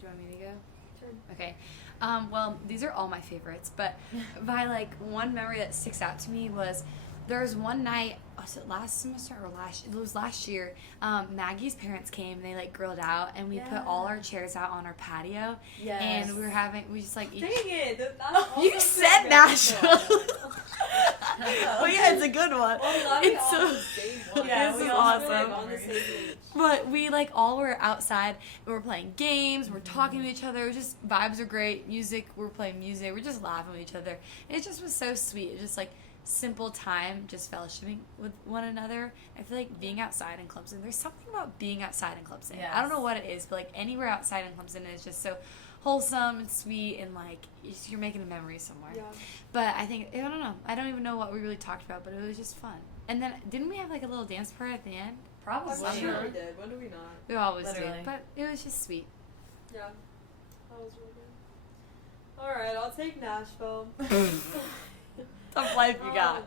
Do you want me to go? Sure. Okay. Well, these are all my favorites, but by like one memory that sticks out to me was there was one night, was it last semester or it was last year, Maggie's parents came and they like grilled out and we put all our chairs out on our patio and we just like Dang it! That's you also said good. Nashville. Oh yeah, it's a good one. Well, I'm glad we It's all so- on the same one. Yeah, this we is all have awesome. on the same page. But we like all were outside and we're playing games, we're talking to each other, it was just vibes are great, music, we're playing music, we're just laughing with each other. And it just was so sweet. It just like simple time, just fellowshipping with one another. I feel like being outside in Clemson, there's something about being outside in Clemson. I don't know what it is, but like anywhere outside in Clemson is just so wholesome and sweet, and like you're making a memory somewhere. Yeah. But I think, I don't know. I don't even know what we really talked about, but it was just fun. And then didn't we have like a little dance part at the end? Probably. I'm sure we did. When do we not? We always Literally. do. But it was just sweet. Yeah. That was really good. Alright, I'll take Nashville. Tough life you got.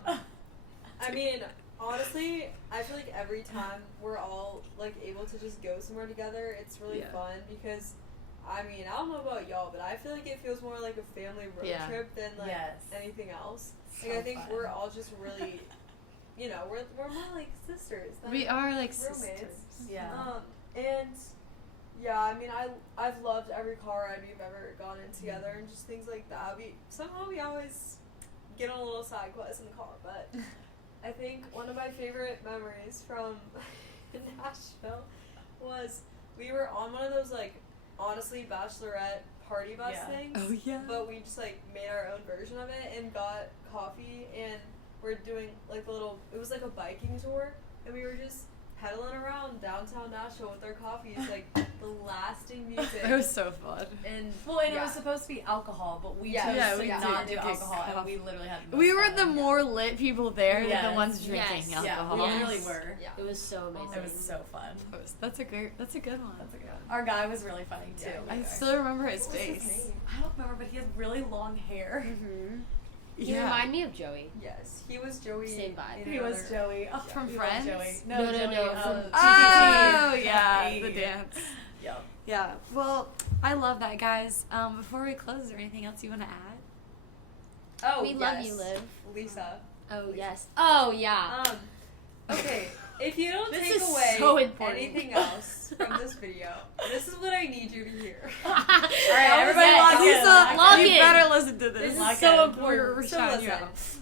I mean, honestly, I feel like every time we're all like able to just go somewhere together, it's really Yeah. fun because I mean, I don't know about y'all, but I feel like it feels more like a family road Yeah. trip than like Yes. anything else. So Like I think fun. we're all just really, you know, we're more like sisters. Than We are like roommates. sisters. Yeah. And yeah, I mean, I've loved every car ride we've ever gone in together and just things like that. We always get on a little side quest in the car, but I think one of my favorite memories from Nashville was we were on one of those like honestly bachelorette party bus Yeah. things. Oh, yeah. But we just like made our own version of it and got coffee and we're doing like it was like a biking tour and we were just pedaling around downtown Nashville with our coffees, like blasting music. It was so fun. And Well, and it yeah. was supposed to be alcohol, but we Yeah, chose yeah, to we not did do get alcohol, and coffee. we literally had. The We most were fun. the more lit people there than Yes. the ones drinking Yes. alcohol. Yeah, we Yes. really were. yeah. It was so amazing. It was so fun. That's a good one. That's a good one. Our guy was really funny too. Yeah, I still remember his What was his face. name? I don't remember, but he has really long hair. Mm-hmm. You remind me of Joey. Yes, he was Joey. Same vibe. in He was another- Joey. Oh, From we love Friends? Joey. No, Joey, from TTT. Oh, yeah, Hey. the dance. Yep. Yeah, well, I love that, guys. Before we close, is there anything else you want to add? Oh, We love yes. you, Liv. Lisa. Oh, yes. Oh, yeah. Okay, if you don't This take is away so important. anything else from this video, this is what I need you to hear. All right, everybody, it. lock in. Lisa, Lock you in. better listen to this. This is Lock so in. important. We're So shouting you listen,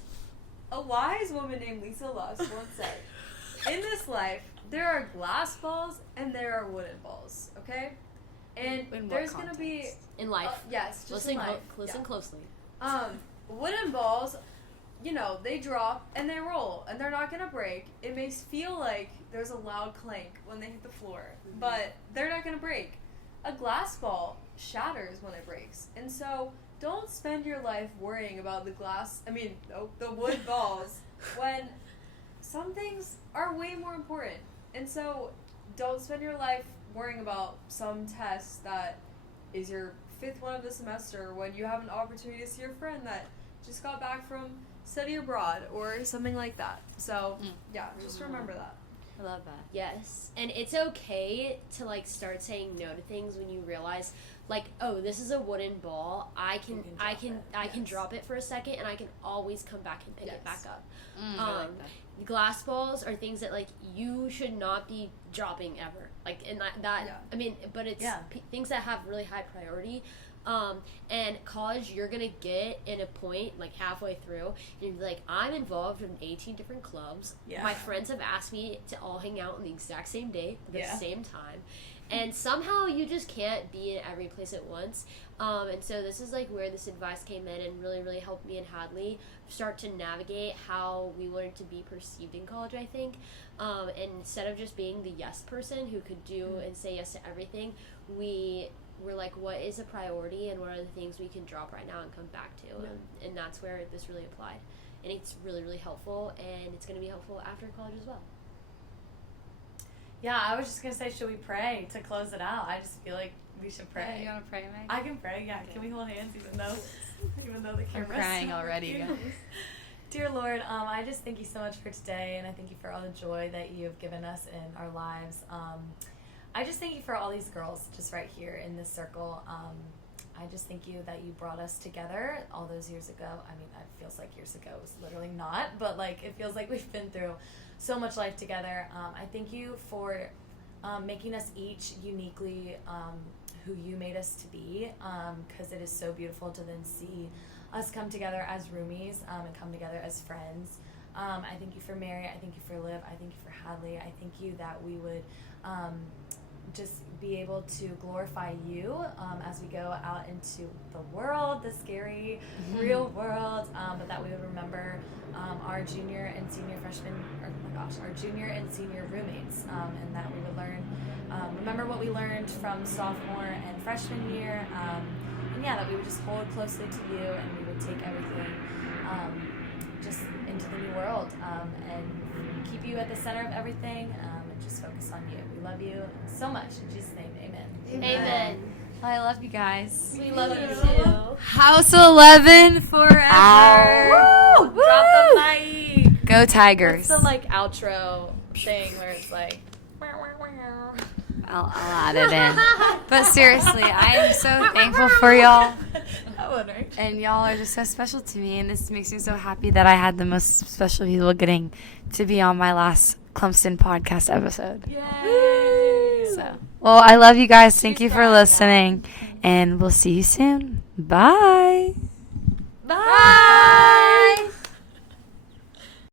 out. a wise woman named Lisa Lusk once said, "In this life, there are glass balls and there are wooden balls. Okay, and In what there's gonna be context? In life. yes, just Listen, in life. listen Yeah. closely. Wooden balls, you know, they drop and they roll and they're not gonna break. It makes feel like there's a loud clank when they hit the floor, but they're not gonna break. A glass ball shatters when it breaks, and so don't spend your life worrying about the wood balls when some things are way more important. And so don't spend your life worrying about some test that is your 5th one of the semester when you have an opportunity to see your friend that just got back from study abroad or something like that. So yeah, just remember that. I love that. Yes. And it's okay to like start saying no to things when you realize like, oh, this is a wooden ball. I can Yes. drop it for a second and I can always come back and pick it Yes. back up. I like that. Glass balls are things that like you should not be dropping ever. Like and that Yeah. I mean, but it's Yeah. things that have really high priority. And college, you're gonna get in a point like halfway through, and you're like, I'm involved in 18 different clubs. Yeah. My friends have asked me to all hang out on the exact same day at the Yeah. same time, and somehow you just can't be in every place at once. And so this is like where this advice came in and really, really helped me and Hadley start to navigate how we wanted to be perceived in college. I think, and instead of just being the yes person who could do and say yes to everything, we're like, what is a priority and what are the things we can drop right now and come back to? And that's where this really applied. And it's really, really helpful, and it's going to be helpful after college as well. Yeah, I was just gonna say, should we pray to close it out? I just feel like we should pray. You want to pray, Meg? I can pray. Yeah. Okay. Can we hold hands, even though the camera's crying so already, cute? guys. Dear Lord, I just thank you so much for today, and I thank you for all the joy that you have given us in our lives. I just thank you for all these girls just right here in this circle. I just thank you that you brought us together all those years ago. I mean, it feels like years ago. It was literally not, but like it feels like we've been through so much life together. I thank you for making us each uniquely who you made us to be, because it is so beautiful to then see us come together as roomies and come together as friends. I thank you for Mary. I thank you for Liv. I thank you for Hadley. I thank you that we would just be able to glorify you as we go out into the world, the scary, real world, but that we would remember our junior and senior our junior and senior roommates, and that we would remember what we learned from sophomore and freshman year, and yeah, that we would just hold closely to you, and we would take everything just into the new world, and keep you at the center of everything, and just focus on you. We love you so much. In Jesus' name, amen. Amen. I love you guys. We love you too. House 11 forever. Woo! Drop the mic. Go Tigers. What's the like outro thing where it's like? I'll add it in. But seriously, I am so thankful for y'all. That would work. And y'all are just so special to me. And this makes me so happy that I had the most special people getting to be on my last Clumpston podcast episode. Yay! So, well, I love you guys. Thank Who's you for crying now? listening. And we'll see you soon. Bye. Bye.